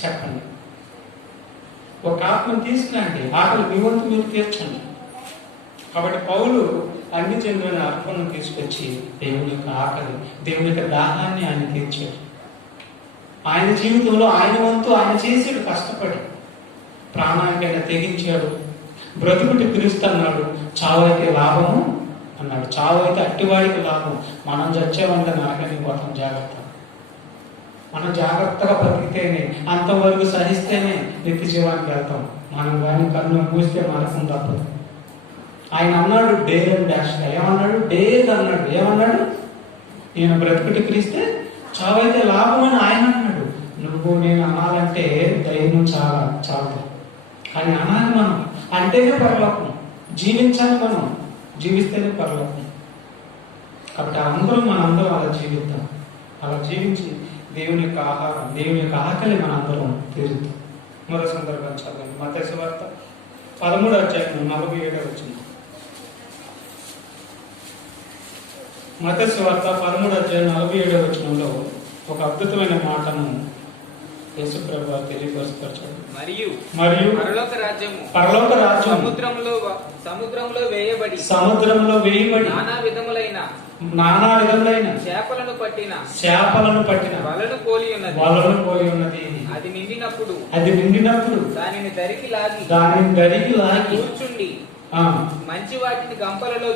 చెప్పండి. ఒక ఆత్మని తీసుకురండి, ఆకలి మీ వంతు మీరు తీర్చండి. కాబట్టి పౌలు అన్ని జనులను అర్పణను తీసుకొచ్చి దేవుని యొక్క ఆకలి, దేవుని యొక్క దాహాన్ని ఆయన తీర్చాడు. ఆయన జీవితంలో ఆయన వంతు ఆయన చేసాడు. కష్టపడి ప్రాణానికైనా తెగించాడు. బ్రతుకుటి పిలుస్తున్నాడు. చావు అయితే లాభము అన్నాడు. చావు అయితే అట్టివాడికి లాభం. మనం చచ్చేవంటే నరకానికి పోతాం. మనం జాగ్రత్తగా బ్రతికితేనే, అంతవరకు సహిస్తేనే నిత్య జీవానికి వెళ్తాం. మనం కానీ కన్ను మూస్తే నరకం తప్పదు. ఆయన అన్నాడు డేర్ అండ్ డాష్. ఏమన్నాడు? డేర్ అన్నాడు. ఏమన్నాడు? నేను బ్రతుకుటి క్రీస్తే చావైతే లాభం అని ఆయన అన్నాడు. నువ్వు నేను అనాలంటే ధైర్యం చాలా చాలు, కానీ అనాలి మనం, అంటేనే పరలోకం. జీవించాలి మనం, జీవిస్తేనే పరలోకం. కాబట్టి మనందరం అలా జీవిద్దాం. అలా జీవించి దేవుని యొక్క ఆహారం, దేవుని యొక్క ఆకలి మనందరం తీరుద్దాం. మరో సందర్భం చదవండి. మత్తయి సువార్త 13:47. మత్తయి సువార్త 13:47 ఒక అద్భుతమైన మాటను యేసుప్రభువు తెలియపరచాడు. మరియు పరలోక రాజ్యం సముద్రంలో వేయబడి నానా విధములైన చేపలను పట్టిన వలను పోలి ఉన్నది. అది నిండినప్పుడు దానిని దరికి లాగి కూర్చుండి మంచి వాటిని గంపలలో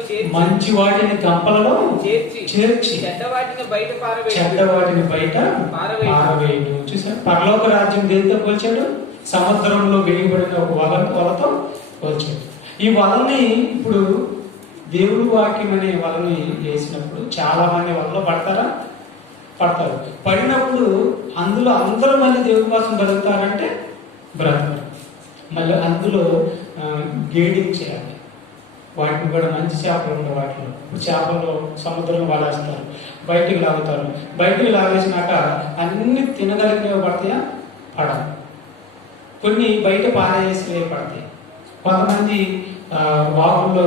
చేర్చి చెడ్డ వాటిని బయట పారవేయుడు. చూసారు, పరలోక రాజ్యం దేనితో పోల్చాడు? సముద్రంలో వేయబడిన ఒక వలతో పోల్చాడు. ఈ వలని ఇప్పుడు దేవుడి వాక్యం అనే వలని వేసినప్పుడు చాలా మంది వలలో పడతారు. పడినప్పుడు అందులో అందరూ మళ్ళీ దేవుడి కోసం బ్రతుకుతారంటే బ్రతకరు. మళ్ళీ అందులో గేడింగ్ చేయాలి. వాటిని కూడా మంచి చేపలు ఉండే వాటిలో చేపలు సముద్రంలో వలేస్తారు, బయటికి లాగుతారు. బయటికి లాగేసినాక అన్ని తినగలిగినవి పడతాయా? పడవు. కొన్ని బయట పారేసినవి పడతాయి. కొంతమంది వాగుల్లో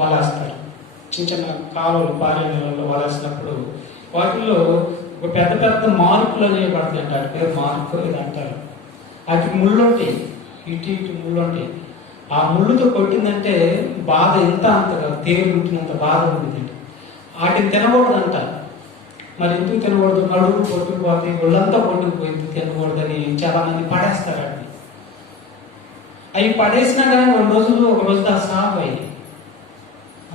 వలేస్తారు. చిన్న కాలువలు పారే నీళ్ళలో వలేసినప్పుడు వాటిల్లో ఒక పెద్ద మార్కులు అనేవి పడతాయి అంటారు. పేరు మార్కు ఇది అంటారు. వాటికి ముళ్ళు ఉంటాయి, ఇటు ముళ్ళు ఉంటాయి. ఆ ముళ్ళుతో కొట్టిందంటే బాధ అంతగా తేలి ఉంటున్నంత బాధ ఉంటుంది. వాటిని తినకూడదంట. మరి ఎందుకు తినకూడదు? నడువు కొట్టుకుపోతే ఒళ్ళంతా కొట్టుకుపోయింది, తినకూడదని చాలా మంది పడేస్తారు. అవి పడేసినా కానీ 2 రోజులు, ఒక రోజు ఆ సాగు అయ్యి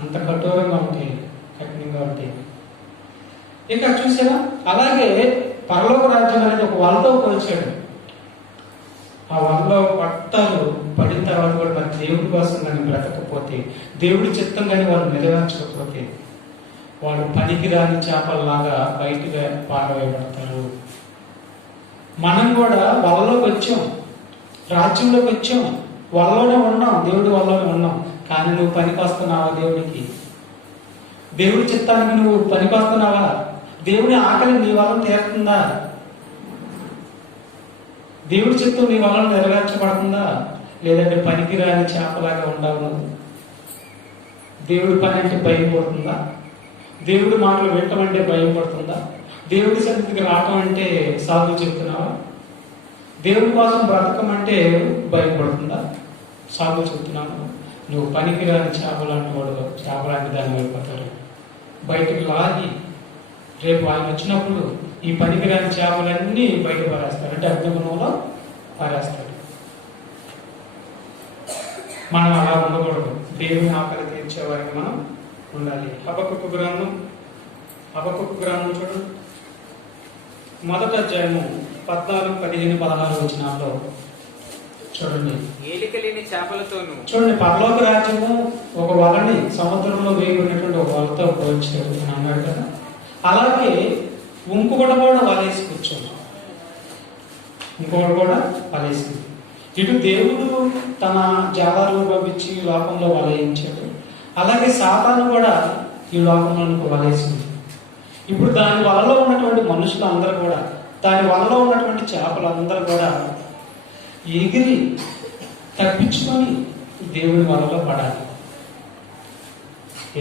అంత కఠోరంగా ఉంటాయి, కఠినంగా ఉంటాయి. ఇక చూసారా, అలాగే పరలోక రాజ్యం అనేది ఒక వలతో పోల్చాడు. ఆ వలలో పడిన తర్వాత కూడా మరి దేవుడి కోసం కానీ బ్రతకపోతే, దేవుడి చిత్తం కానీ వాళ్ళు నెరవేర్చకపోతే వాళ్ళు పనికిరాని చేపల్లాగా బయటగా పారవేయబడతారు. మనం కూడా వలలోకి వచ్చాం, రాజ్యంలోకి వచ్చాం, వలలోనే ఉన్నాం, దేవుడి వల్లనే ఉన్నాం. కానీ నువ్వు పనికి వస్తున్నావా? దేవుడి చిత్తానికి నువ్వు పనికి వస్తున్నావా? దేవుడి ఆకలి నీ వల్ల తీరుతుందా? దేవుడి చిత్తం నీ వల్ల నెరవేర్చబడుతుందా? లేదంటే పనికిరాని చేపలాగా ఉండవు? దేవుడి పని అంటే భయం పడుతుందా? దేవుడి మాటలు వినటం అంటే భయం పడుతుందా? దేవుడి సన్నిధికి రావటం అంటే సాధువు చెప్తున్నావా? దేవుడి కోసం బ్రతకమంటే భయపడుతుందా? సాధువు చెప్తున్నాను. నువ్వు పనికిరాని చేపలాంటి వాడు, చేపలాంటి దాన్ని వెళ్ళిపోతారు. బయటకు లాగి రేపు ఆయన వచ్చినప్పుడు ఈ పనికిరాని చేపలన్నీ బయట పారేస్తారు, అంటే అగ్నిగుణంలో పారేస్తాడు. మనం అలా ఉండకూడదు. దేవుని ఆకలి తీర్చేవారికి మనం ఉండాలి. హబక్కూకు గ్రంథం చూడండి, 1వ అధ్యాయము 14, 15, 16 వచనాల్లో చూడండి. చూడండి, పరలోక రాజ్యము ఒక వలని సముద్రంలో వేయబడినటువంటి ఒక వలతో పోల్చాడు అని అన్నాడు కదా. అలాగే ఇంకొకటి కూడా వలేసి కూర్చోండి. ఇంకొకటి కూడా వలేసింది. ఇటు దేవుడు తన జాలాలను పంపించి లోకంలో వలయించాడు, అలాగే సాతాను కూడా ఈ లోకంలో వలేసింది. ఇప్పుడు దాని వలలో ఉన్నటువంటి మనుషులు అందరూ కూడా, దాని వలలో ఉన్నటువంటి చేపలందరూ కూడా ఎగిరి తప్పించుకొని దేవుడి వలలో పడాలి.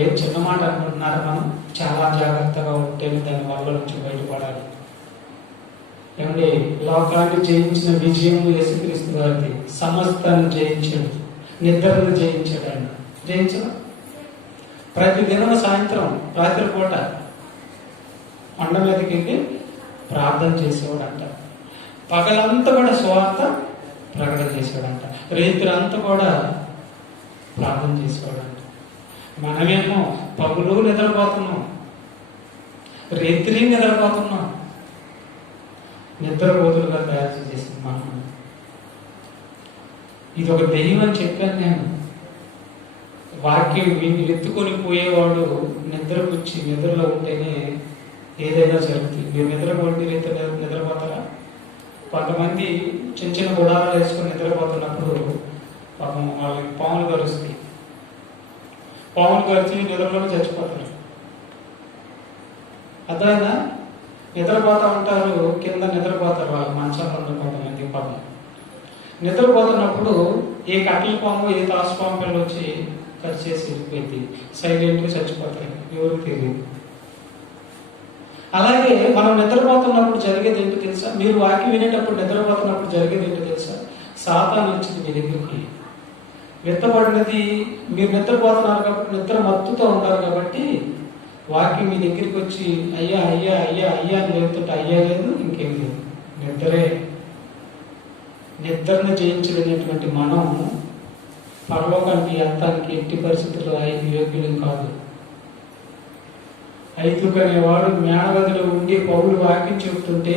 ఏం చిన్న మాట అనుకుంటున్నారు? మనం చాలా జాగ్రత్తగా ఉంటేనే దాని వల్ల నుంచి బయటపడాలి. ఏమంటే, లోకాన్ని జయించిన విజయం యేసుక్రీస్తు గారిది. సమస్తాన్ని జయించాడు, నిద్రను జయించాడు. ఆయన జయించడం ప్రతి దినం సాయంత్రం రాత్రిపూట కొండ మీదకి వెళ్ళి ప్రార్థన చేసేవాడంట. పగలంతా కూడా సువార్త ప్రకటన చేసేవాడంట. రైతులంతా కూడా ప్రార్థన చేసేవాడంట. మనమేమో పగులు నిద్రపోతున్నాం, రేత్రి నిద్రపోతున్నాం. నిద్రపోతులుగా తయారు చేసింది మనం. ఇది ఒక దెయ్యం అని చెప్పాను నేను. వాక్యం వీటిని ఎత్తుకొని పోయేవాడు నిద్రలో ఉంటేనే ఏదైనా జరుగుతుంది. మీరు నిద్రపోండి, నిద్రపోతారా? కొంతమంది చిన్న చిన్న గుడారాలు వేసుకొని నిద్రపోతున్నప్పుడు పాపం వాళ్ళకి పాములు కరుస్తాయి. పాములు కరిచి నిద్రలో చచ్చిపోతారు. అర్థమైందా? నిద్రపోతా ఉంటారు, కింద నిద్రపోతారు వాళ్ళ మంచాలు ఉన్న కొంతమంది పాపం. నిద్రపోతున్నప్పుడు ఏ కట్టెల పాము ఏ తాసు పాము పిల్లలు వచ్చి కరిచేసి వెళ్ళిపోయింది, సైలెంట్గా చచ్చిపోతారు, ఎవరికి తెలియదు. అలాగే మనం నిద్రపోతున్నప్పుడు జరిగేది ఏంటో తెలుసా? మీరు వాక్యం వినేటప్పుడు నిద్రపోతున్నప్పుడు జరిగేది ఏంటో తెలుసా? సాతాను వచ్చింది మీ దగ్గరికి. విత్తబడినది మీరు నిద్రపోతున్నారు కాబట్టి, నిద్ర మత్తుతో ఉంటారు కాబట్టి వాక్యం మీ దగ్గరికి వచ్చి అయ్యా అయ్యా అయ్యా అయ్యా అని లేపుతుంటే అయ్యా లేదు, ఇంకేం లేదు, నిద్రే. నిద్రను జయించలేనటువంటి మనం పరలోకానికి ఎత్తానికి ఎట్టి పరిస్థితుల్లో ఐదు యోగ్యులం కాదు. ఐదుకు అనేవాడు మేడగదిలో ఉండి పౌలు వాక్యం చెబుతుంటే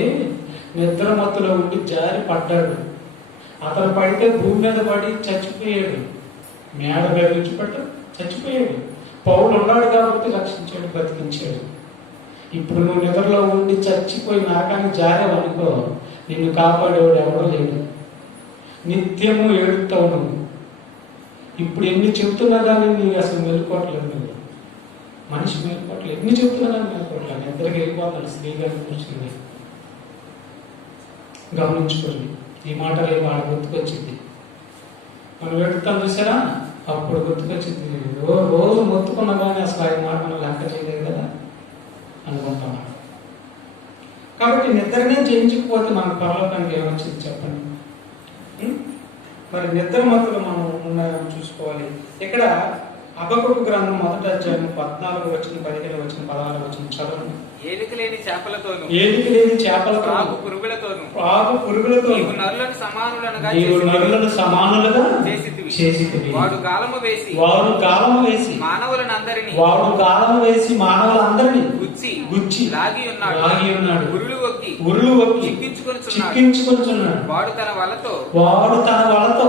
నిద్ర మత్తులో ఉండి జారి పడ్డాడు. అతను పడితే భూమి మీద పడి చచ్చిపోయాడు. మేడగది నుంచి పడ్డ చచ్చిపోయాడు. పౌలు ఉన్నాడు కాబట్టి రక్షించాడు, బ్రతికించాడు. ఇప్పుడు నువ్వు నిద్రలో ఉండి చచ్చిపోయి నాకాన్ని జారేవనుకో, నిన్ను కాపాడేవాడు ఎవడో లేడు. నిత్యము ఏడుతావు నువ్వు. ఇప్పుడు ఎన్ని చెప్తున్నా కానీ నీకు అసలు మెలుకోవట్లేదు. నువ్వు మనిషి మేలుకోవట్లేదు, ఎన్ని చెప్తున్నా కానీ మేలుకోవట్లేదు. నిద్రకి వెళ్ళిపోతాడు. స్త్రీ గారి కూర్చుంది. గమనించుకోండి, ఈ మాట రేపు ఆడ గుర్తుకొచ్చింది. మనం వెళ్తాం చూసారా, అప్పుడు గుర్తుకొచ్చింది. రోజు మొత్తుకున్నా కానీ అసలు ఆయన మాట మనం లెక్క చేయలేదు కదా అనుకుంటాం. కాబట్టి నిద్రనే జయించకపోతే మనకు పరలోకానికి ఏమొచ్చింది చెప్పండి? మరి నిద్ర మత్తులు మనం ఉన్నాయని చూసుకోవాలి. ఇక్కడ హబక్కూకు గ్రంథం 1వ అధ్యాయం 14 వచ్చిన 15 వచ్చిన 16 వచ్చిన చదవండి. ఏలిక లేని చేపలతోను ఆగు పురుగులతో నీవు నరులను సమానులుగా చేసితివి. వాడు గాలము వేసి మానవులందరినీ గుచ్చి లాగి ఉన్నాడు. ఉరులు ఒక్కి చిక్కించుకొనుచున్నాడు. వాడు తన వలతో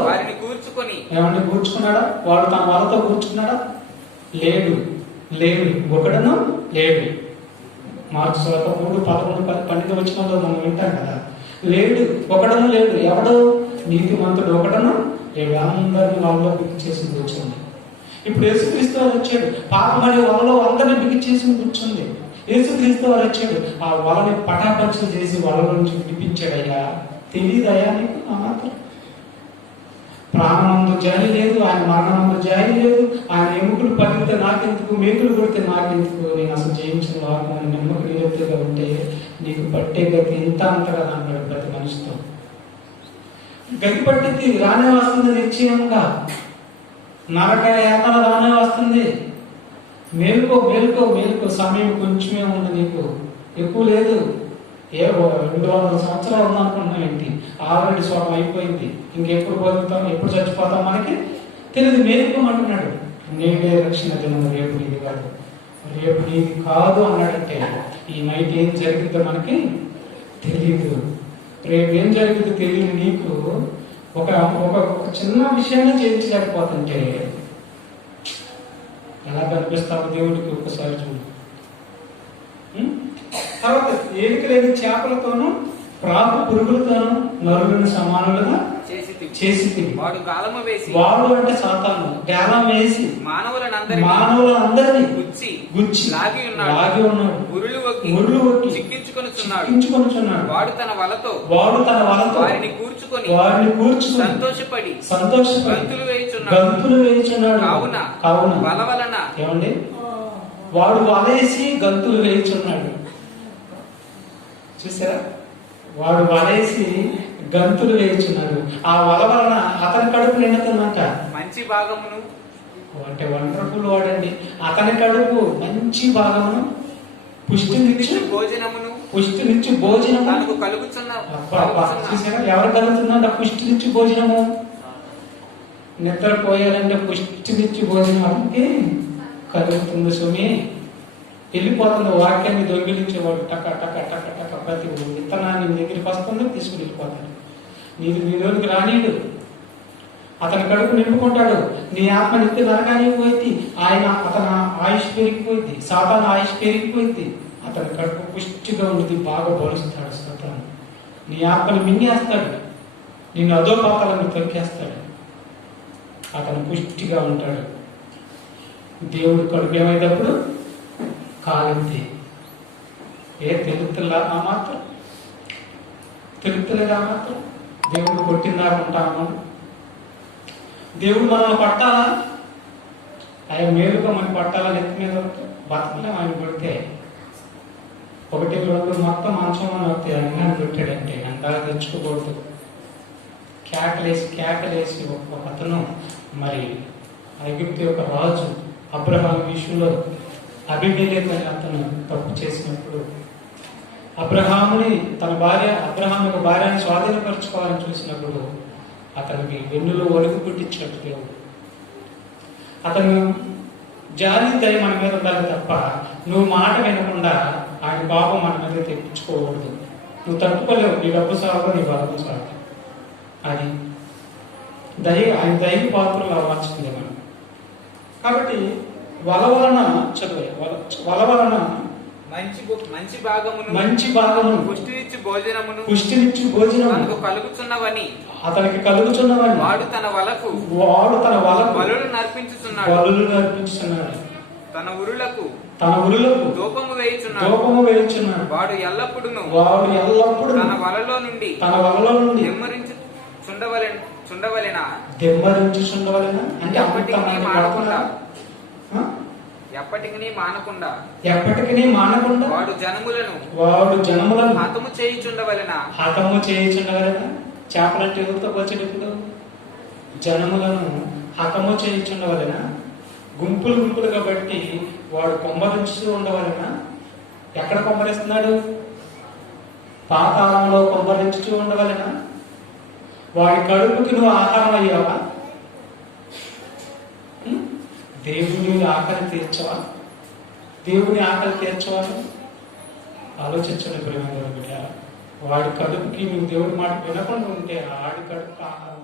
వారిని కూర్చుకొని ఏమన్నా కూర్చుకున్నాడా? వాడు తన వలతో కూర్చుకున్నాడా? లేడు. ఒకడను లేడు. మార్క్స్ 3, 11, 12 వచ్చినంలో మనం వింటాం కదా. లేడు, ఒకడను లేడు. ఎవడు? నీతిమంతుడు ఒకడను లేడు. అందరినీ వాళ్ళలో బిక్కి చేసి కూర్చుంది. ఇప్పుడు యేసుక్రీస్తు వారు వచ్చాడు. పాపం అనే వలలో అందరినీ బిక్కి చేసి కూర్చుంది. యేసుక్రీస్తు వారు వచ్చాడు. ఆ వలని పటాపంచలు చేసి వలలో నుంచి విడిపించాడయ్యా. తెలియదయ్యా నీకు? ఆ మాత్రం ప్రాణమందు జాలి లేదు, ఆయన మరణమందు జాలి లేదు. ఆయన ఎముకలు పగిలితే నాకెందుకు, మేకులు కొడితే నాకెందుకు, నేను అసలు జయించిన వాక్యాన్ని నమ్మక నిరుద్యోగా ఉంటే నీకు పట్టే గతి ఇంత అంతగా అన్నాడు ప్రతి మనిషితో. గతి పట్టింది రానే వస్తుంది నిశ్చయంగా. నరక యాతన రానే వస్తుంది. మేలుకో సమయం కొంచెమే ఉంది, నీకు ఎక్కువ లేదు. 200 సంవత్సరాలు ఉందనుకుంటున్నాం ఏంటి? ఆల్రెడీ స్వర్గం అయిపోయింది. ఇంకెప్పుడు బతుకుతాం, ఎప్పుడు చచ్చిపోతాం మనకి తెలియదు. మేలుకోమంటున్నాడు. నేడే రక్షణ దినం, రేపు నీది కాదు అన్నాడంటే ఈ నైట్ ఏం జరిగిందో మనకి తెలియదు. రేపు ఏం జరిగిందో తెలియదు. నీకు ఒక చిన్న విషయాన్ని చేయించలేకపోతుంటే ఎలా కనిపిస్తావు దేవుడికి? ఒక్కసారి చూడు. తర్వాత ఏలిక లేని చేపలతోనూ ప్రాకు పురుగులతోనూ నరులను సమానులుగా చేసి వాడు అంటే సాతాను గాలం వేసి మానవులందరినీ గుచ్చి లాగి ఉన్నాడు. ఉరులు ఒక్కి చిక్కించుకొనుచున్నాడు. వాడు తన వలతో వారిని కూర్చుకొని సంతోషపడి గంతులు వేయుచున్నాడు. కావున వల వలన ఏమండి, వాడు వలేసి గంతులు వేయుచున్నాడు. చూసారా? వాడు వలేసి గంతులు వేయుచున్నాడు. ఆ వల వలన అతని కడుపు నిండుతుందంట. మంచి భాగమును అంటే వండర్ఫుల్ వాడండి. అతని కడుపు మంచి భాగమును పుష్టినిచ్చి భోజనము చూసారా? ఎవరు కలుగుతుందంట పుష్టినిచ్చి భోజనము? నిద్రపోయాలంటే పుష్టినిచ్చి భోజనానికి కలుగుతుంది. సుమి వెళ్ళిపోతుంది. వాక్యాన్ని దొంగిలించేవాడు టక టక టక టక ప్రతి విత్తనాన్ని దగ్గరికి వస్తుంది, తీసుకుని వెళ్ళిపోతాడు. నీలోనికి రానీడు. అతని కడుపు నింపుకుంటాడు. నీ ఆత్మ నిత్య నరకానికి పోయింది. అతని ఆయుష్ పెరిగిపోయింది. సాతాను ఆయుష్ పెరిగిపోయింది. అతని కడుపు పుష్టిగా ఉంది. బాగా బలుస్తాడు సాతాను. నీ ఆత్మను మింగేస్తాడు, నిన్ను అధోపాతాలను తొక్కేస్తాడు. అతను పుష్టిగా ఉంటాడు. దేవుడు కడుపు ఏమైనప్పుడు కాలింది. తెలుపుతులా ఆ మాత్రం, తెలుపుతలేదా మాత్రం? దేవుడు కొట్టిందా ఉంటాము? దేవుడు మనల్ని పట్టాలా? ఆయన మేలుగా మనం పట్టాలా? నెత్తి మీద బతకలేం ఆయన కొడితే. ఒకటి రెండు మొత్తం మంచం అని వస్తే అన్నాన్ని కొట్టాడంటే అంతగా తెచ్చుకోకూడదు. కేకలేసి ఒక అతను, మరి ఐగుప్తు యొక్క రాజు అబ్రహాం విషయంలో అబీమెలెకు అనే అతను తప్పు చేసినప్పుడు అబ్రహాముని అబ్రహాం యొక్క భార్యని స్వాధీనపరచుకోవాలని చూసినప్పుడు అతనికి వెన్నులో వణుకు పుట్టించినట్టు దేవుడు. అతను జాలి దయ మన మీద ఉండాలి తప్ప నువ్వు మాట వినకుండా ఆయన పాపం మన మీద తెప్పించుకోకూడదు. నువ్వు తట్టుకోలేవు, నీ డబ్బు సాగు, నీ బలము సాగు. అది ఆయన దైవ పాత్రలు అవ్వాల్సిందే మనం. కాబట్టి వల వలన మంచి భాగమును పుష్టినిచ్చు భోజనమును అతనికి కలుగుచున్నవని వాడు తన వలకు బలులు నర్పించుచున్నాడు. తన ఉరులకు ధూపము వేయుచున్నాడు. వాడు ఎల్లప్పుడూ తన వలలో నుండి చుండవలెనా అంటే ఎప్పటికీ మానకుండా వాడు జనములను హతము చేయుచుండవలెనా. చేపలంటే ఎవరితో వచ్చేటప్పుడు జనములను హతము చేయుచుండవలెనా. గుంపులుగా బట్టి వాడు కొమ్మరిస్తూ ఉండవలెనా. ఎక్కడ కొమ్మరిస్తున్నాడు? పాతాళంలో కొమ్మరించుతూ ఉండవలెనా. వాడి కడుపుకి నువ్వు ఆహారం అయ్యావా? దేవుని ఆకలి తీర్చవా? దేవుని ఆకలి తీర్చవా? ఆలోచించండి ప్రేమ. వాడి కడుపుకి నువ్వు దేవుడి మాట వినకుండా ఉంటే ఆడి కడుపుకి ఆహారం